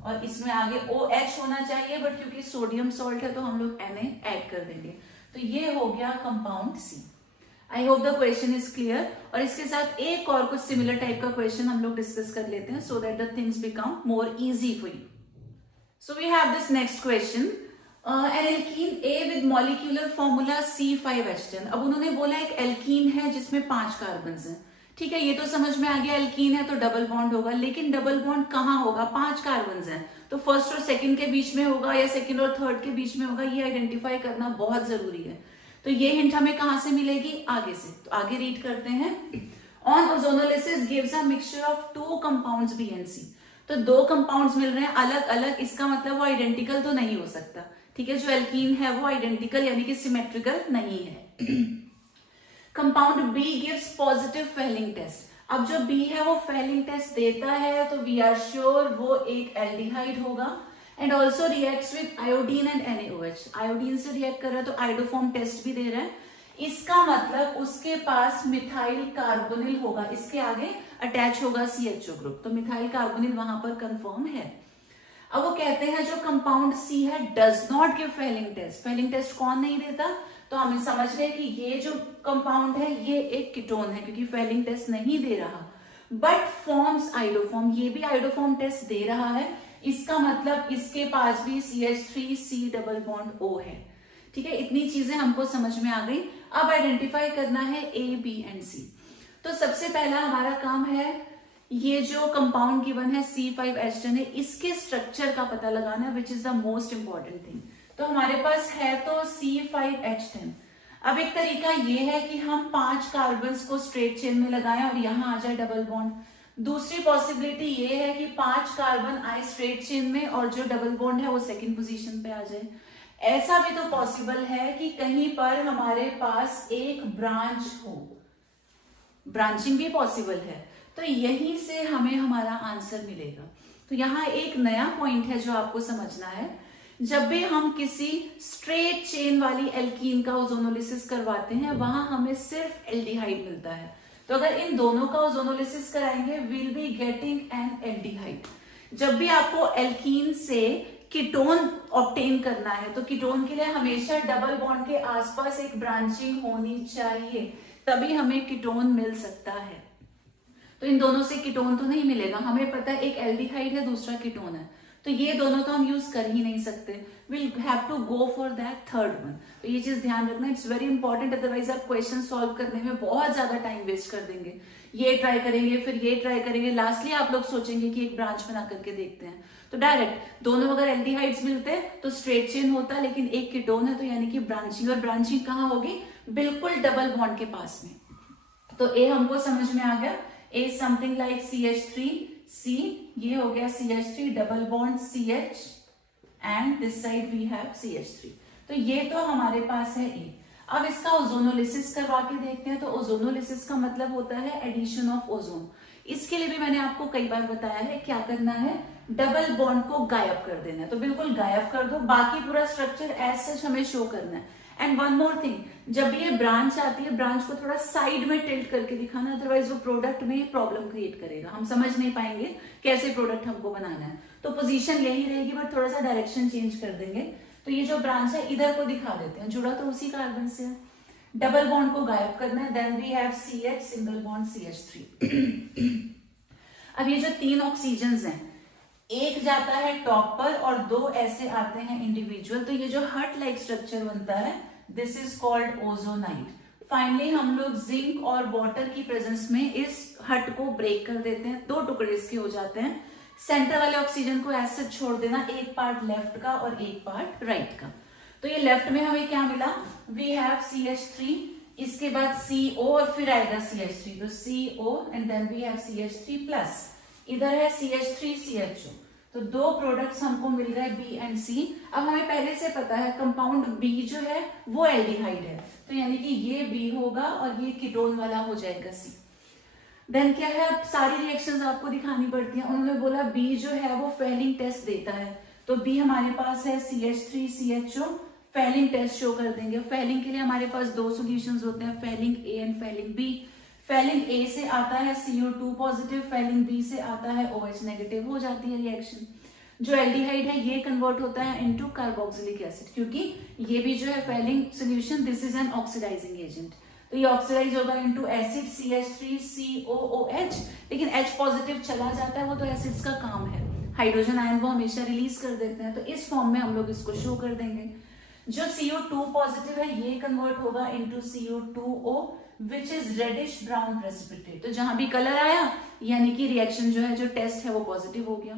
और इसमें आगे OH होना चाहिए, बट क्योंकि सोडियम सॉल्ट है तो हम लोग Na ऐड कर देंगे। तो ये हो गया compound C। I hope the question is clear. और इसके साथ एक और कुछ सिमिलर टाइप का क्वेश्चन हम लोग डिस्कस कर लेते हैं, so that the things become more easy for you. So we have this next question, an alkene A with molecular formula C5H10। अब उन्होंने बोला एक एल्कीन है जिसमें 5 कार्बन हैं। ठीक है, ये तो समझ में आ गया, एल्कीन है तो डबल बॉन्ड होगा, लेकिन डबल बॉन्ड कहाँ होगा, 5 कार्बन हैं तो फर्स्ट और सेकंड के बीच में होगा या सेकंड और थर्ड के बीच में होगा, ये आइडेंटिफाई करना बहुत जरूरी है। तो ये हिंट हमें कहां से मिलेगी, आगे से। तो आगे रीड करते हैं, on ozonolysis gives a mixture of 2 compounds B and C। तो 2 कंपाउंड्स मिल रहे हैं अलग अलग, इसका मतलब वो आइडेंटिकल तो नहीं हो सकता। ठीक है, जो एल्कीन है वो आइडेंटिकल यानी कि सिमेट्रिकल नहीं है। Compound B gives positive Fehling test. अब जो बी है वो फेलिंग टेस्ट देता है तो वी आर श्योर वो एक एल्डिहाइड होगा and also reacts with iodine and NaOH। Iodine से रिएक्ट कर रहा है तो आयोडोफॉर्म टेस्ट भी दे रहा है, इसका मतलब उसके पास मिथाइल कार्बोनिल होगा, इसके आगे अटैच होगा CHO ग्रुप, तो मिथाइल कार्बोनिल वहां पर कंफर्म है। अब वो कहते हैं जो कंपाउंड C है does not give Fehling test. Fehling test कौन नहीं देता, तो हम समझ रहे हैं कि ये जो कंपाउंड है ये एक कीटोन है क्योंकि फेलिंग टेस्ट नहीं दे रहा, बट फॉर्म्स आयोडोफॉर्म, ये भी आयोडोफॉर्म टेस्ट दे रहा है, इसका मतलब इसके पास भी CH3C डबल बॉन्ड O है। ठीक है, इतनी चीजें हमको समझ में आ गई। अब आइडेंटिफाई करना है A, B एंड C। तो सबसे पहला हमारा काम है ये जो कंपाउंड गिवन है C5H10 है, इसके स्ट्रक्चर का पता लगाना, which is the most important thing. तो हमारे पास है तो C5H10। अब एक तरीका ये है कि हम 5 कार्बन्स को स्ट्रेट चेन में लगाएं और यहां आ जाए डबल बॉन्ड। दूसरी पॉसिबिलिटी ये है कि 5 कार्बन आए स्ट्रेट चेन में और जो डबल बॉन्ड है वो सेकंड पोजीशन पे आ जाए। ऐसा भी तो पॉसिबल है कि कहीं पर हमारे पास एक ब्रांच हो, ब्रांचिंग भी पॉसिबल है, तो यहीं से हमें हमारा आंसर मिलेगा। तो यहाँ एक नया पॉइंट है जो आपको समझना है, जब भी हम किसी स्ट्रेट चेन वाली एल्कीन का ओजोनोलिसिस करवाते हैं वहां हमें सिर्फ एल्डिहाइड मिलता है, तो अगर इन दोनों का ओजोनोलिसिस कराएंगे will be getting an aldehyde. जब भी आपको एल्कीन से कीटोन ऑब्टेन करना है तो कीटोन के लिए हमेशा डबल बॉन्ड के आसपास एक ब्रांचिंग होनी चाहिए, तभी हमें कीटोन मिल सकता है। तो इन दोनों से कीटोन तो नहीं मिलेगा, हमें पता है एक एल्डिहाइड है दूसरा कीटोन है, तो ये दोनों तो हम यूज कर ही नहीं सकते, will have to go for that third one. तो ये चीज ध्यान रखना, इट्स वेरी इंपॉर्टेंट, अदरवाइज आप क्वेश्चन सॉल्व करने में बहुत ज्यादा टाइम वेस्ट कर देंगे। ये ट्राई करेंगे फिर ये ट्राई करेंगे, लास्टली आप लोग सोचेंगे कि एक ब्रांच बना करके देखते हैं। तो डायरेक्ट दोनों अगर एल्डिहाइड्स मिलते तो स्ट्रेट चेन होता, लेकिन एक कीटोन है तो यानी कि ब्रांचिंग, और ब्रांचिंग कहाँ होगी, बिल्कुल डबल बॉन्ड के पास में। तो ए हमको समझ में आ गया, ए समथिंग लाइक CH3C, ये हो गया CH3 double bond CH and this side we have CH3। तो ये तो हमारे पास है ए। अब इसका ओजोनोलिसिस करवा के देखते हैं। तो ओजोनोलिसिस का मतलब होता है एडिशन ऑफ ओजोन। इसके लिए भी मैंने आपको कई बार बताया है क्या करना है, डबल बॉन्ड को गायब कर देना है। तो बिल्कुल गायब कर दो, बाकी पूरा स्ट्रक्चर एज सच हमें शो करना है। एंड वन मोर थिंग, जब ये ब्रांच आती है ब्रांच को थोड़ा साइड में टिल्ट करके दिखाना, अदरवाइज वो प्रोडक्ट में प्रॉब्लम क्रिएट करेगा, हम समझ नहीं पाएंगे कैसे प्रोडक्ट हमको बनाना है। तो पोजीशन यही रहेगी बट थोड़ा सा डायरेक्शन चेंज कर देंगे। तो ये जो ब्रांच है इधर को दिखा देते हैं, जुड़ा तो उसी कार्बन से है, डबल बॉन्ड को गायब करना है। Then we have CH single bond CH3। अब ये जो 3 ऑक्सीजन्स हैं, एक जाता है टॉप पर और 2 ऐसे आते हैं इंडिविजुअल, तो ये जो हर्ट लाइक स्ट्रक्चर बनता है this is called ozonide. Finally हम लोग जिंक और वाटर की प्रेजेंस में इस हट को ब्रेक कर देते हैं, 2 टुकड़े इसके हो जाते हैं। सेंटर वाले ऑक्सीजन को ऐसे छोड़ देना, एक पार्ट लेफ्ट का और एक पार्ट राइट का। तो ये लेफ्ट में हमें क्या मिला, वी हैव CH3, इसके बाद CO और फिर आएगा CH3, तो CO and then we have CH3 plus, इधर है CH3CHO। तो 2 प्रोडक्ट्स हमको मिल गए B एंड C। अब हमें पहले से पता है कंपाउंड B जो है वो एल्डिहाइड है, तो यानी कि ये B होगा और ये कीटोन वाला हो जाएगा C। देन क्या है, अब सारी रिएक्शंस आपको दिखानी पड़ती हैं। उन्होंने बोला B जो है वो फेलिंग टेस्ट देता है, तो B हमारे पास है CH3CHO, फेलिंग टेस्ट शो कर देंगे। फेलिंग के लिए हमारे पास 2 सॉल्यूशंस होते हैं, Fehling A and Fehling B। Fehling A से आता है CO2 पॉजिटिव, फेलिंग B से आता है OH नेगेटिव, हो जाती है रिएक्शन। जो एल्डिहाइड है ये कन्वर्ट होता है इनटू कार्बोक्सिलिक एसिड, क्योंकि ये भी जो है Fehling solution this is an oxidising agent, तो ये ऑक्सीडाइज होगा इनटू एसिड CH3COOH, लेकिन H पॉजिटिव चला जाता है, वो तो एसिड्स का काम है, हाइड्रोजन आयन वो हमेशा रिलीज कर देते हैं, तो इस फॉर्म में हम लोग इसको शो कर देंगे। जो CO2 पॉजिटिव है ये कन्वर्ट होगा into CO2O which is reddish brown precipitate. तो जहां भी कलर आया यानी कि रिएक्शन जो है, जो टेस्ट है वो पॉजिटिव हो गया,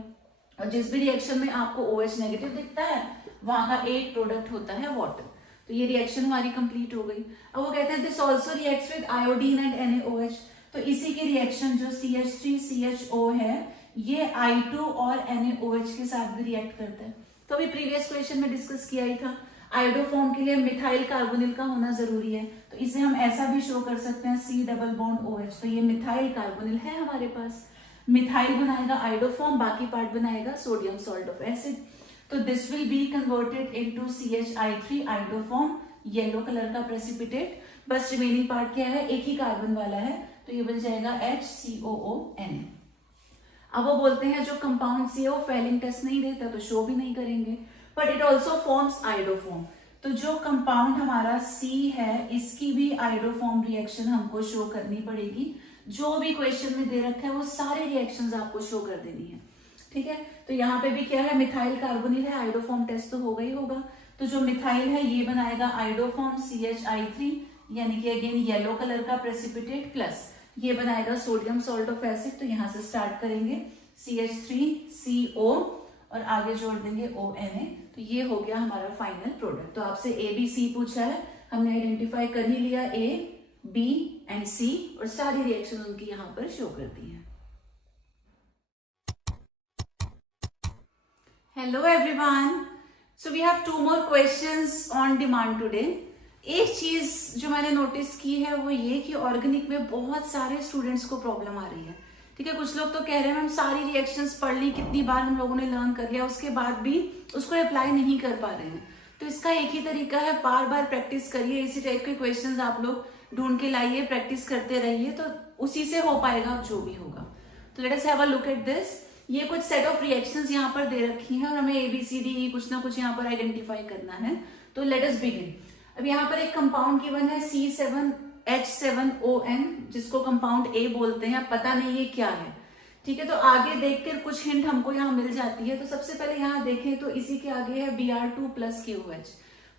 और जिस भी रिएक्शन में आपको OH नेगेटिव दिखता है वहां का एक प्रोडक्ट होता है वाटर। तो ये रिएक्शन हमारी कंप्लीट हो गई। अब वो कहते हैं this also reacts with iodine and NaOH, तो इसी की रिएक्शन जो CH3CHO है ये I2 और NaOH के साथ भी रिएक्ट करता है। तो अभी प्रीवियस क्वेश्चन में डिस्कस किया ही था। आयोडोफॉर्म के लिए मिथाइल कार्बोनिल का होना जरूरी है, तो इसे हम ऐसा भी शो कर सकते हैं C डबल बॉन्ड OH, तो ये मिथाइल कार्बोनिल है हमारे पास। मिथाइल बनाएगा आयोडोफॉर्म, बाकी पार्ट बनाएगा सोडियम सॉल्ट ऑफ एसिड। तो this will be converted into CH3 iodoform, yellow colour का प्रेसिपिटेट। बस रिमेनिंग पार्ट क्या है, एक ही कार्बन वाला है, तो ये बन जाएगा HCOONA। अब वो बोलते हैं जो कंपाउंड सी है वो फेलिंग टेस्ट नहीं देता, तो शो भी नहीं करेंगे, but it also forms iodoform. तो जो कंपाउंड हमारा C है, इसकी भी आयोडोफॉर्म रिएक्शन हमको शो करनी पड़ेगी। जो भी क्वेश्चन में दे रखा है वो सारे रिएक्शंस आपको शो कर देनी है, ठीक है। तो यहाँ पे भी क्या है, मिथाइल कार्बोनिल है, आयोडोफॉर्म टेस्ट तो होगा ही होगा। तो जो मिथाइल है ये बनाएगा आयोडोफॉर्म CH3, यानी कि अगेन येलो कलर का प्रेसिपिटेट, प्लस ये बनाएगा सोडियम सॉल्ट ऑफ एसिड। तो यहाँ से स्टार्ट करेंगे CH3CO और आगे जोड़ देंगे ONA। तो ये हो गया हमारा फाइनल प्रोडक्ट। तो आपसे ABC पूछा है, हमने आइडेंटिफाई कर ही लिया A, B एंड C, और सारी रिएक्शन उनकी यहाँ पर शो कर दी है। Hello everyone, so we have 2 more questions on demand today। एक चीज जो मैंने नोटिस की है वो ये कि ऑर्गेनिक में बहुत सारे स्टूडेंट्स को प्रॉब्लम आ रही है, ठीक है। कुछ लोग तो कह रहे हैं मैम सारी रिएक्शंस पढ़ ली, कितनी बार हम लोगों ने लर्न कर लिया, उसके बाद भी उसको अप्लाई नहीं कर पा रहे हैं। तो इसका एक ही तरीका है, बार बार प्रैक्टिस करिए, इसी टाइप के क्वेश्चंस आप लोग ढूंढ के लाइए, प्रैक्टिस करते रहिए, तो उसी से हो पाएगा जो भी होगा। तो let us have a look at this. ये कुछ सेट ऑफ रिएक्शंस यहाँ पर दे रखी हैं और हमें ABCD कुछ ना कुछ यहाँ पर आइडेंटिफाई करना है। तो लेट अस बिगिन। अब यहाँ पर एक कंपाउंड गिवन है C7H7ON, जिसको कंपाउंड A बोलते हैं, पता नहीं ये क्या है, ठीक है। तो आगे देखकर कुछ हिंट हमको यहाँ मिल जाती है। तो सबसे पहले यहाँ देखें तो इसी के आगे है Br2 + KOH,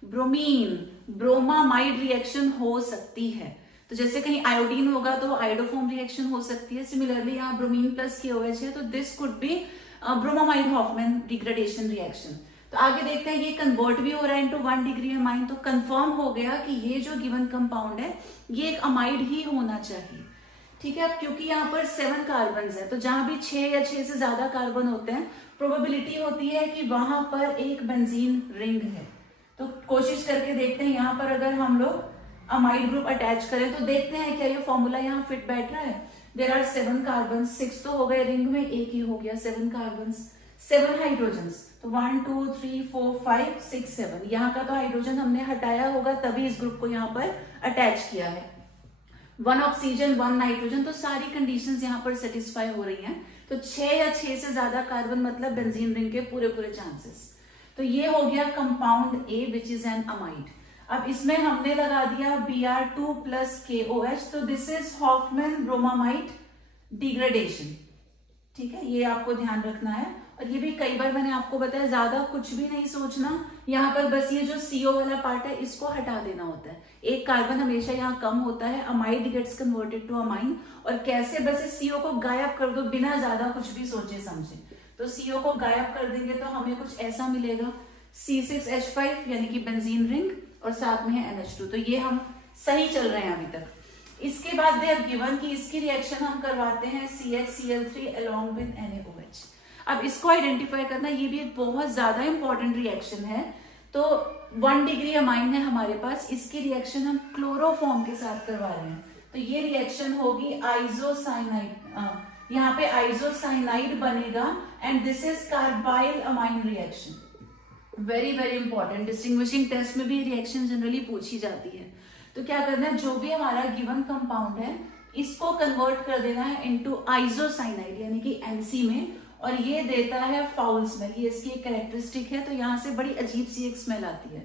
bromine bromamide reaction हो सकती है। तो जैसे कहीं आयोडीन होगा तो आयोडोफॉर्म रिएक्शन हो सकती है, सिमिलरली यहाँ ब्रोमीन + KOH है, तो this could be bromamide Hofmann degradation reaction. तो आगे देखते हैं, ये कन्वर्ट भी हो रहा है इनटू 1 डिग्री अमाइन, तो कंफर्म हो गया कि ये जो गिवन कंपाउंड है ये एक अमाइड ही होना चाहिए, ठीक है। अब क्योंकि यहाँ पर 7 कार्बन है, तो जहां भी 6 या 6 से ज्यादा कार्बन होते हैं, प्रोबेबिलिटी होती है कि वहां पर एक बेंजीन रिंग है। तो कोशिश करके देखते हैं, यहाँ पर अगर हम लोग अमाइड ग्रुप अटैच करें तो देखते हैं क्या ये फॉर्मूला यहाँ फिट बैठ रहा है। देयर आर 7 कार्बन, 6 तो हो गए रिंग में, एक ही हो गया, 7 कार्बन 7 हाइड्रोजन्स। तो 1 2 3 4 5 6 7, यहाँ का तो हाइड्रोजन हमने हटाया होगा तभी इस ग्रुप को यहाँ पर अटैच किया है। 1 ऑक्सीजन 1 नाइट्रोजन, तो सारी कंडीशंस यहाँ पर सेटिस्फाई हो रही हैं। तो 6 या 6 से ज्यादा कार्बन मतलब बेंजीन रिंग के पूरे चांसेस। तो ये हो गया compound A which is an amide. अब इसमें हमने लगा दिया Br2 + KOH, तो this is Hofmann bromamide degradation, ठीक है, ये आपको ध्यान रखना है। और ये भी कई बार मैंने आपको बताया, ज्यादा कुछ भी नहीं सोचना, यहाँ पर बस ये जो CO वाला पार्ट है इसको हटा देना होता है। एक कार्बन हमेशा यहाँ कम होता है, amide gets converted to amine, और कैसे बस इस CO को गायब कर दो बिना ज्यादा कुछ भी सोचे समझे। तो CO को गायब कर देंगे तो हमें कुछ ऐसा मिलेगा, C6H5 यानी कि बेंजीन रिंग, और साथ में है NH2। तो ये हम सही चल रहे हैं अभी तक। इसके बाद दे हैव गिवन कि इसकी रिएक्शन हम करवाते हैं CHCl3 along with NaOH। अब इसको आइडेंटिफाई करना, ये भी एक बहुत ज्यादा इंपॉर्टेंट रिएक्शन है। तो 1 डिग्री अमाइन है हमारे पास, इसकी रिएक्शन हम क्लोरोफॉर्म के साथ करवा रहे हैं। तो ये रिएक्शन होगी आइसोसाइनाइड, यहाँ पे आइसोसाइनाइड बनेगा, and this is carbylamine reaction. Very very important, distinguishing test में भी रिएक्शन जनरली पूछी जाती है। तो क्या करना है, जो भी हमारा गिवन कंपाउंड है इसको कन्वर्ट कर देना है इनटू आइसोसाइनाइड यानी कि NC में, और ये देता है फाउल स्मेल, ये इसकी एक कैरेक्टरिस्टिक है। तो यहाँ से बड़ी अजीब सी एक स्मेल आती है।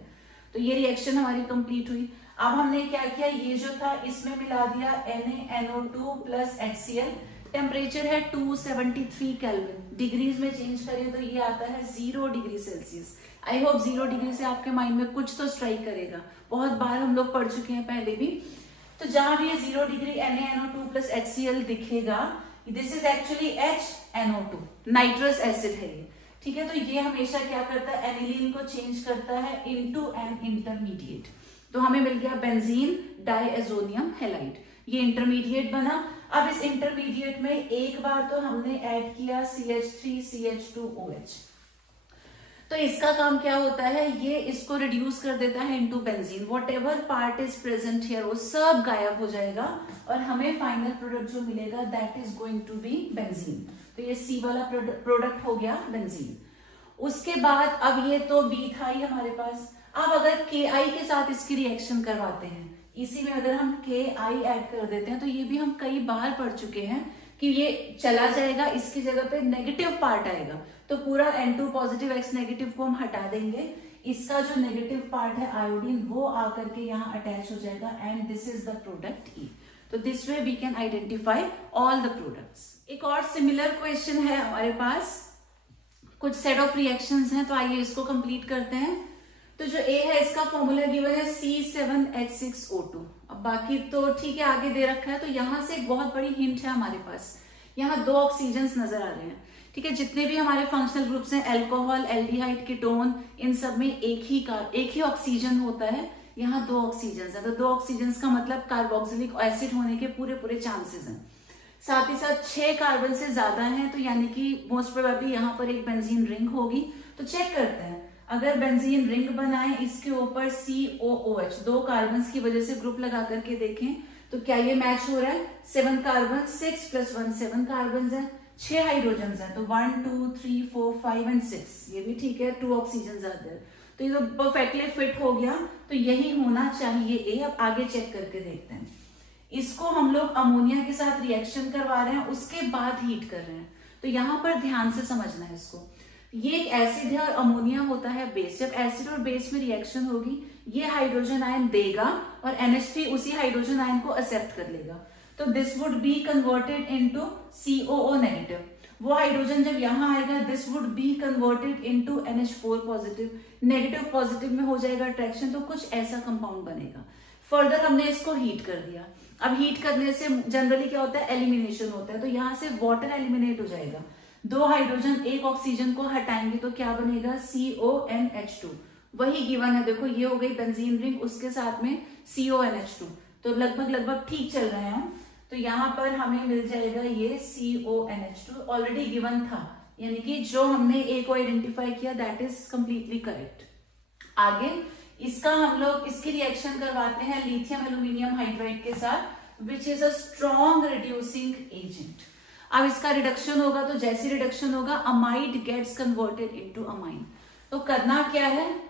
तो ये रिएक्शन हमारी कंप्लीट हुई। अब हमने क्या किया, ये जो था इसमें मिला दिया NaNO2 + HCl, टेम्परेचर है 273 केल्विन, डिग्रीज में चेंज करें तो ये आता है 0 degree Celsius. I hope 0 degree से आपके माइंड में कुछ तो स्ट्राइक करेगा, बहुत बार हम लोग पढ़ चुके हैं पहले भी। तो जहां भी ये 0 डिग्री NaNO2 + HCl दिखेगा, this is actually HNO2, nitrous acid है ये, ठीक है। तो ये हमेशा क्या करता है, एनिलीन को चेंज करता है इनटू एन इंटरमीडिएट। तो हमें मिल गया बेंजीन डाइएजोनियम हैलाइड, ये इंटरमीडिएट बना। अब इस इंटरमीडिएट में एक बार तो हमने ऐड किया CH3CH2OH। तो इसका काम क्या होता है, ये इसको रिड्यूस कर देता है into benzene. What ever part is present here वो सब गायब हो जाएगा और हमें फाइनल प्रोडक्ट जो मिलेगा that is going to be benzene. तो ये सी वाला प्रोडक्ट हो गया बेंजीन। उसके बाद अब ये तो बी था ही हमारे पास। अब अगर के आई के साथ इसकी रिएक्शन करवाते हैं, इसी में अगर हम के आई ऐड कर देते हैं, तो ये भी हम कई बार पढ़ चुके हैं कि ये चला जाएगा, इसकी जगह पे नेगेटिव पार्ट आएगा, तो पूरा N2 पॉजिटिव X नेगेटिव को हम हटा देंगे। इसका जो नेगेटिव पार्ट है आयोडीन वो आकर के यहाँ अटैच हो जाएगा and this is the product E। तो this way we can identify all the products. एक और सिमिलर क्वेश्चन है हमारे पास, कुछ सेट ऑफ रिएक्शंस हैं, तो आइए इसको कंप्लीट करते हैं। तो जो A है इसका फॉर्मूला गिवन है C7H6O2। अब बाकी तो ठीक है, आगे दे रखा है। तो यहां से एक बहुत बड़ी हिंट है हमारे पास, यहाँ 2 ऑक्सीजन नजर आ रहे हैं, ठीक है। जितने भी हमारे फंक्शनल ग्रुप्स हैं, अल्कोहल, एल्डिहाइड, कीटोन, इन सब में एक ही ऑक्सीजन होता है। यहाँ 2 ऑक्सीजन है, तो 2 ऑक्सीजन का मतलब कार्बोक्सिलिक एसिड होने के पूरे चांसेस हैं। साथ ही साथ 6 कार्बन से ज्यादा है, तो यानी कि मोस्ट प्रोबेबली यहाँ पर एक बेंजीन रिंग होगी। तो चेक करते हैं, अगर बेंजीन रिंग बनाए, इसके ऊपर COOH 2 कार्बन की वजह से ग्रुप लगा करके देखें तो क्या ये मैच हो रहा है। 7 कार्बन, 6 + 1 7 कार्बन है, 6 हाइड्रोजन है, तो 1 2 3 4 5 एंड 6 ये भी ठीक है, 2 ऑक्सीजन ज्यादा है, तो ये तो परफेक्टली फिट हो गया। तो यही होना चाहिए A। अब आगे चेक करके देखते हैं। इसको हम लोग अमोनिया के साथ रिएक्शन करवा रहे हैं, उसके बाद हीट कर रहे हैं। तो यहाँ पर ध्यान से समझना है इसको। ये एक एसिड है और अमोनिया होता है बेस। जब एसिड और बेस में रिएक्शन होगी, ये हाइड्रोजन आयन देगा और NH3 उसी हाइड्रोजन आयन को एक्सेप्ट कर लेगा। तो this would be converted into COO negative. वो हाइड्रोजन जब यहाँ आएगा, this would be converted into NH4 positive. Negative positive में हो जाएगा अट्रैक्शन, तो कुछ ऐसा कंपाउंड बनेगा। फर्दर हमने इसको हीट कर दिया। अब हीट करने से जनरली क्या होता है, एलिमिनेशन होता है। तो यहाँ से वाटर एलिमिनेट हो जाएगा, 2 हाइड्रोजन 1 ऑक्सीजन को हटाएंगे तो क्या बनेगा, CONH2। वही गिवन है, देखो ये हो गई बेंजीन रिंग, उसके साथ में CONH2। तो लगभग ठीक चल रहे हैं हम। तो यहाँ पर हमें मिल जाएगा ये CONH2, ऑलरेडी गिवन था, यानी कि जो हमने A को आइडेंटिफाई किया दैट इज कंप्लीटली करेक्ट। आगे इसका हम लोग इसकी रिएक्शन करवाते हैं लिथियम एल्यूमिनियम हाइड्राइड के साथ, which is a strong reducing agent. अब इसका रिडक्शन होगा, तो जैसे रिडक्शन होगा amide gets converted into amine. तो करना क्या है,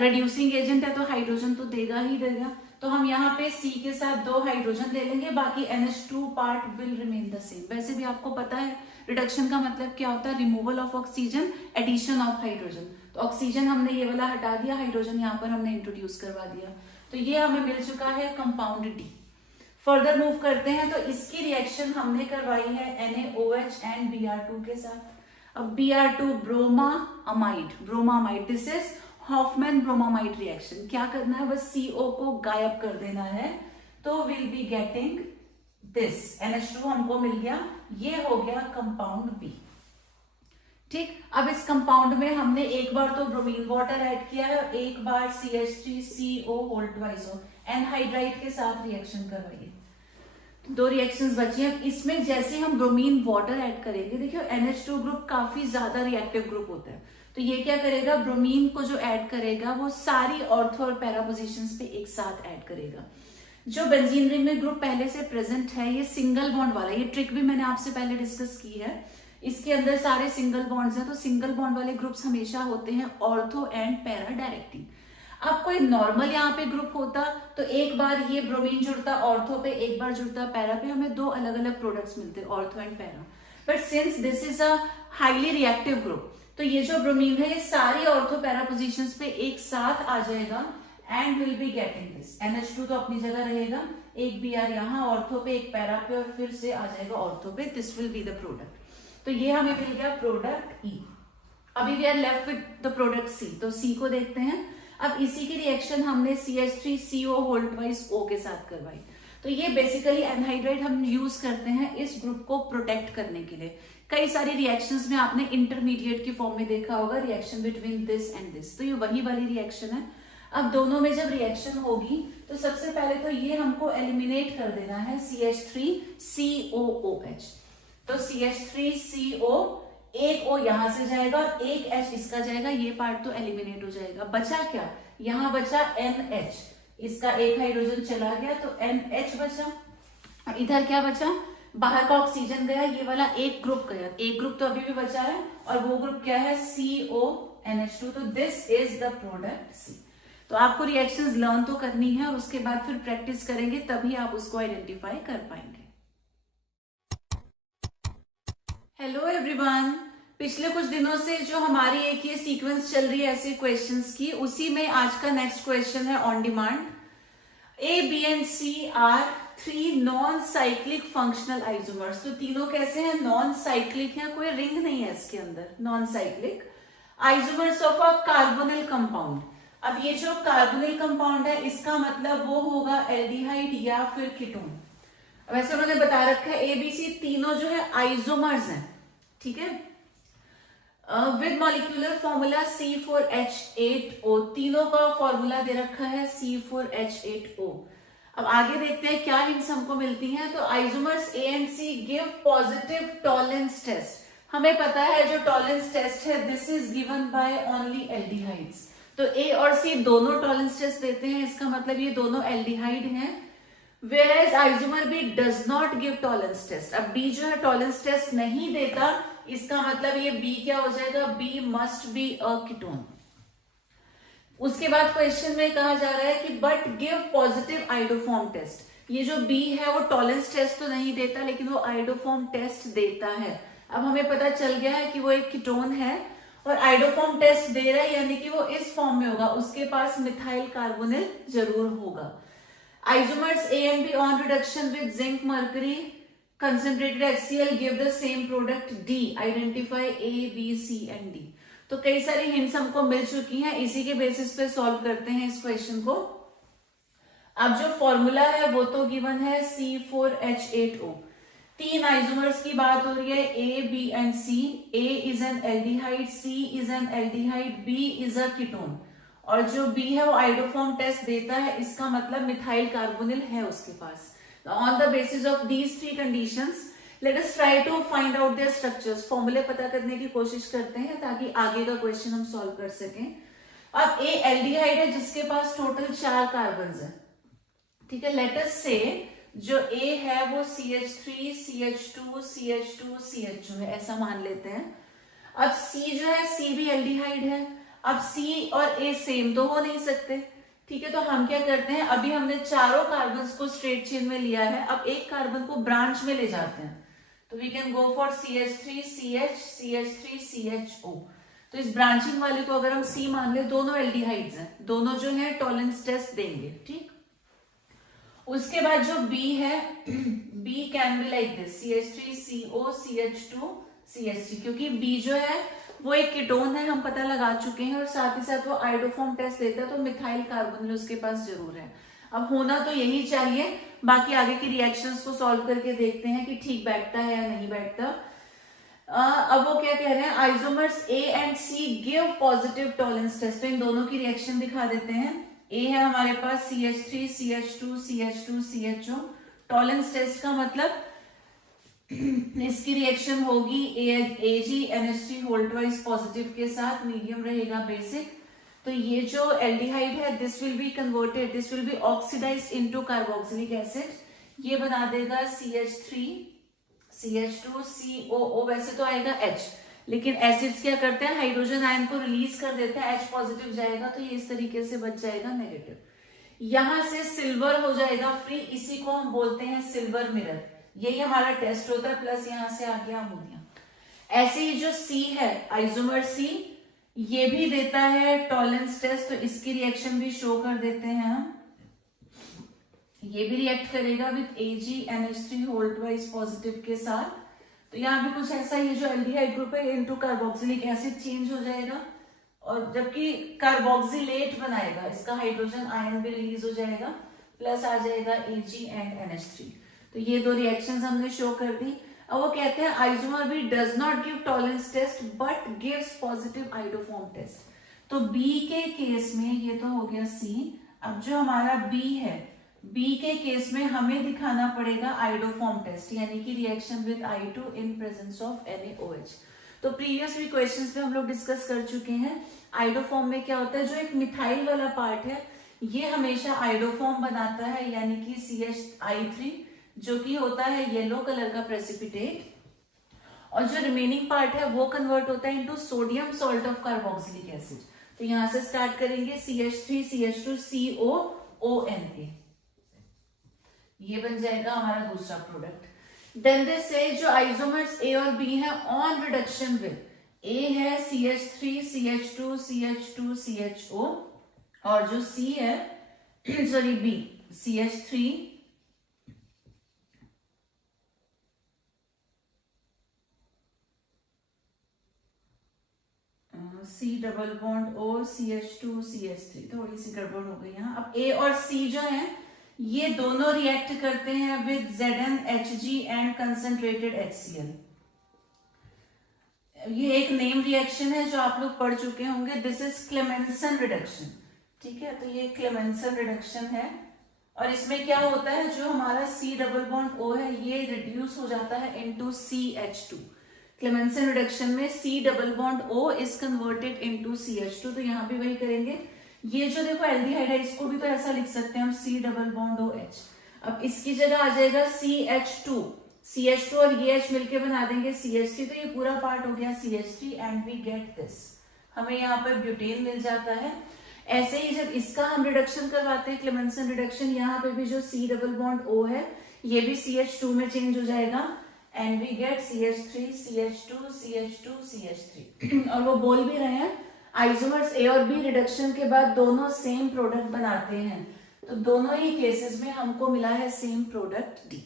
रिड्यूसिंग एजेंट है तो हाइड्रोजन तो देगा ही देगा। तो हम यहाँ पे C के साथ 2 हाइड्रोजन ले लेंगे, बाकी NH2 part will remain the same. वैसे भी आपको पता है रिडक्शन का मतलब क्या होता है, removal of oxygen, addition of hydrogen. तो ऑक्सीजन हमने ये वाला हटा दिया, हाइड्रोजन यहाँ पर हमने इंट्रोड्यूस करवा दिया। तो ये हमें मिल चुका है कंपाउंड D। फर्दर मूव करते हैं, तो इसकी रिएक्शन हमने करवाई है NaOH एंड Br2 के साथ। अब Br2 bromamide, this is Hofmann bromamide reaction. क्या करना है, बस CO को गायब कर देना है। तो will be getting this NH2 हमको मिल गया, ये हो गया कंपाउंड B। ठीक, अब इस कंपाउंड में हमने एक बार तो ब्रोमीन वाटर ऐड किया है, एक बार CH3CO होल ट्वाइस एनहाइड्राइड के साथ रिएक्शन करवाइए। 2 रिएक्शंस बची हैं। इसमें जैसे हम ब्रोमीन वाटर ऐड करेंगे, देखियो NH2 ग्रुप काफी ज्यादा रिएक्टिव ग्रुप होता है, तो ये क्या करेगा, ब्रोमीन को जो ऐड करेगा वो सारी ऑर्थो और पैरा पोजीशंस पे एक साथ ऐड करेगा। जो बेंजीन रिंग में ग्रुप पहले से प्रेजेंट है, ये सिंगल बॉन्ड वाला, ये ट्रिक भी मैंने आपसे पहले डिस्कस की है। इसके अंदर सारे सिंगल बॉन्ड्स हैं, तो सिंगल बॉन्ड वाले ग्रुप्स हमेशा होते हैं ऑर्थो एंड पैरा डायरेक्टिंग। अब कोई नॉर्मल यहाँ पे ग्रुप होता तो एक बार ये ब्रोमीन जुड़ता ऑर्थो पे, एक बार जुड़ता पैरा पे, हमें 2 अलग अलग प्रोडक्ट्स मिलते ortho and para. But since this is a highly reactive group, तो ये जो ब्रोमीन है ये सारी ऑर्थो पैरा पोजीशंस पे एक साथ आ जाएगा and will be getting this. NH2 तो अपनी जगह रहेगा, एक Br यहाँ ऑर्थो पे, एक पैरा पे, और फिर से आ जाएगा ऑर्थो पे। This will be the product. तो ये हमें मिल गया प्रोडक्ट E। अभी we are left with the product C, तो C को देखते हैं। अब इसी की रिएक्शन हमने CH3CO होल ट्वाइस O के साथ करवाई। तो ये बेसिकली एनहाइड्राइड हम यूज करते हैं इस ग्रुप को प्रोटेक्ट करने के लिए। कई सारी रिएक्शंस में आपने इंटरमीडिएट की फॉर्म में देखा होगा, reaction between this and this, तो ये वही वाली रिएक्शन है। अब दोनों में जब रिएक्शन होगी तो सबसे पहले तो ये हमको एलिमिनेट कर देना है CH3COOH। तो CH3CO एक O यहां से जाएगा और एक H इसका जाएगा, ये पार्ट तो एलिमिनेट हो जाएगा। बचा क्या, यहां बचा NH, इसका एक हाइड्रोजन चला गया तो NH बचा। और इधर क्या बचा, बाहर का ऑक्सीजन गया, ये वाला एक ग्रुप गया, एक ग्रुप तो अभी भी बचा है और वो ग्रुप क्या है, CONH2। तो this is the product C। तो आपको रिएक्शंस लर्न तो करनी है और उसके बाद फिर प्रैक्टिस करेंगे, तभी आप उसको आइडेंटिफाई कर पाएंगे। हेलो एवरीवन, पिछले कुछ दिनों से जो हमारी एक ये सीक्वेंस चल रही है ऐसे क्वेश्चंस की, उसी में आज का नेक्स्ट क्वेश्चन है on demand. A, B and C are 3 non cyclic functional isomers. तो तीनों कैसे हैं, नॉन साइक्लिक है, कोई रिंग नहीं है इसके अंदर, non cyclic isomers of a carbonyl compound. अब ये जो कार्बोनिल कंपाउंड है इसका मतलब वो होगा एल्डिहाइड या फिर कीटोन। वैसे उन्होंने बता रखा है ABC तीनों जो है आइसोमर्स हैं, ठीक है, विद मॉलिक्यूलर फॉर्मूला C4H8O। तीनों का फॉर्मूला दे रखा है C4H8O। अब आगे देखते हैं क्या हिंट्स हमको मिलती हैं। तो isomers A and C give positive Tollens test. हमें पता है जो टॉलरेंस टेस्ट है this is given by only aldehydes. तो A और C दोनों टॉलरेंस टेस्ट देते हैं, इसका मतलब ये दोनों एल्डिहाइड हैं। Whereas isomer B does not give tolerance test। अब B जो है टॉलरेंस टेस्ट नहीं देता, इसका मतलब ये B क्या हो जाएगा, B must be a ketone। उसके बाद क्वेश्चन में कहा जा रहा है कि but give positive iodoform test. ये जो B है वो टॉलरेंस टेस्ट तो नहीं देता लेकिन वो आइडोफॉर्म टेस्ट देता है। अब हमें पता चल गया है कि वो एक कीटोन है और आइडोफॉर्म टेस्ट दे रहा है, यानी कि वो इस फॉर्म में होगा, उसके पास मिथाइल कार्बोनिल जरूर होगा। Isomers A and B on reduction with zinc mercury concentrated HCl give the same product D। Identify A, B, C and D। तो कई सारी हिंट्स हमको मिल चुकी हैं, इसी के बेसिस पे सॉल्व करते हैं इस क्वेश्चन को। अब जो फॉर्मूला है वो तो गिवन है C4H8O। 3 आइसोमर्स की बात हो रही है, A, B and C। A is an aldehyde, C is an aldehyde, B is a ketone। और जो B है वो आइडोफॉर्म टेस्ट देता है, इसका मतलब मिथाइल कार्बोनिल है उसके पास। On the basis of these 3 conditions let us try to find out their structures. फॉर्मूले पता करने की कोशिश करते हैं ताकि आगे का क्वेश्चन हम सॉल्व कर सकें। अब A एल्डिहाइड है जिसके पास टोटल 4 कार्बन है, ठीक है। लेट अस से जो A है वो CH3, CH2, CH2, CH2 है, ऐसा मान लेते हैं। अब C जो है, C भी एल्डिहाइड है। अब C और A सेम तो हो नहीं सकते, ठीक है। तो हम क्या करते हैं, अभी हमने चारों कार्बन को स्ट्रेट चेन में लिया है, अब एक कार्बन को ब्रांच में ले जाते हैं। तो we can go for CH3, CH, CH3, CHO। तो इस ब्रांचिंग वाले को अगर हम C मान ले, दोनों एल्डिहाइड्स हैं, दोनों जो है टॉलरेंस टेस्ट देंगे, ठीक। उसके बाद जो B है, B can be like this CH3CO, CH2, CH3, क्योंकि B जो है वो एक कीटोन है, हम पता लगा चुके हैं, और साथ ही साथ वो आइडोफॉर्म टेस्ट देता है, तो मिथाइल कार्बोनिल उसके पास जरूर है। अब होना तो यही चाहिए, बाकी आगे की रिएक्शंस को सॉल्व करके देखते हैं कि ठीक बैठता है या नहीं बैठता। अब वो क्या कह रहे हैं, isomers A and C give positive Tollens test. इन दोनों की रिएक्शन दिखा देते हैं। A है हमारे पास CH3, CH2, CH2, CHO। Tolerance test का मतलब इसकी रिएक्शन होगी AgNH3 होल ट्वाइस पॉजिटिव के साथ, मीडियम रहेगा बेसिक। तो ये जो एल्डिहाइड है this will be converted, this will be oxidised into carboxylic acid. ये बना देगा CH3, CH2, COO। वैसे तो आएगा H, लेकिन एसिड्स क्या करते हैं, हाइड्रोजन आयन को रिलीज कर देते हैं, H पॉजिटिव जाएगा तो ये इस तरीके से बच जाएगा नेगेटिव। यहां से सिल्वर हो जाएगा फ्री, इसी को हम बोलते हैं सिल्वर मिरर। यही हमारा टेस्ट होता है, प्लस यहां से आ गया अमोनिया। ऐसे ही जो C है, आइसोमर C, ये भी देता है टॉलरेंस टेस्ट, तो इसकी रिएक्शन भी शो कर देते हैं हम। ये भी रिएक्ट करेगा with AgNH3 whole twice positive के साथ। तो यहाँ भी कुछ ऐसा, ये जो एल्डिहाइड ग्रुप है इनटू कार्बोक्सिलिक एसिड चेंज हो जाएगा, और जबकि कार्बोक्सिलेट बनाएगा, इसका हाइड्रोजन आयन भी रिलीज हो जाएगा, प्लस आ जाएगा Ag एंड NH3। तो ये 2 रिएक्शंस हमने शो कर दी। अब वो कहते हैं isomer B does not give Tollens test but gives positive iodoform test. तो B के केस में ये तो हो गया C। अब जो हमारा B है, B के केस में हमें दिखाना पड़ेगा आइडोफॉर्म टेस्ट, यानी कि reaction with I2 in presence of NaOH। तो प्रीवियस भी क्वेश्चंस में हम लोग डिस्कस कर चुके हैं। आइडोफॉर्म में क्या होता है, जो एक मिथाइल वाला पार्ट है ये हमेशा आइडोफॉर्म बनाता है, यानी कि CH3 जो कि होता है येलो कलर का प्रेसिपिटेट, और जो रिमेनिंग पार्ट है वो कन्वर्ट होता है into sodium salt of carboxylic acid. तो यहां से स्टार्ट करेंगे CH3 CH2 COONA, ये बन जाएगा हमारा दूसरा प्रोडक्ट। देन दे से जो आइसोमर्स A और B है ऑन रिडक्शन विद, A है CH3 CH2 CH2 CHO, और जो C है sorry B CH3 C double bond O CH2 CH3, थोड़ी सी गड़बड़ हो गई यहाँ। अब A और C जो है ये दोनों रिएक्ट करते हैं with ZnHg and concentrated HCl। ये एक नेम रिएक्शन है जो आप लोग पढ़ चुके होंगे, दिस इज क्लेमेंसन रिडक्शन, ठीक है। तो ये क्लेमेंसन रिडक्शन है, और इसमें क्या होता है, जो हमारा C डबल बॉन्ड O है ये रिड्यूस हो जाता है इनटू CH2। क्लेमेंसन रिडक्शन में C double bond O is converted into CH2, तो यहाँ भी वही करेंगे। ये जो देखो एल्डिहाइड है इसको भी तो ऐसा लिख सकते हैं हम C डबल बॉन्ड OH। अब इसकी जगह आ जाएगा CH2 और ये H मिलके बना देंगे CH3, तो ये पूरा पार्ट हो गया CH3 and we get this, हमें यहाँ पर ब्यूटेन मिल जाता है। ऐसे ही जब इसका हम रिडक्शन करवाते हैं क्लेमेंसन रिडक्शन, यहाँ पे भी जो C डबल बॉन्ड O है ये भी CH2 में चेंज हो जाएगा and we get CH3 CH2 CH2 CH3 और वो बोल भी रहे हैं आइसोमर्स A और B रिडक्शन के बाद दोनों सेम प्रोडक्ट बनाते हैं, तो दोनों ही केसेस में हमको मिला है सेम प्रोडक्ट D।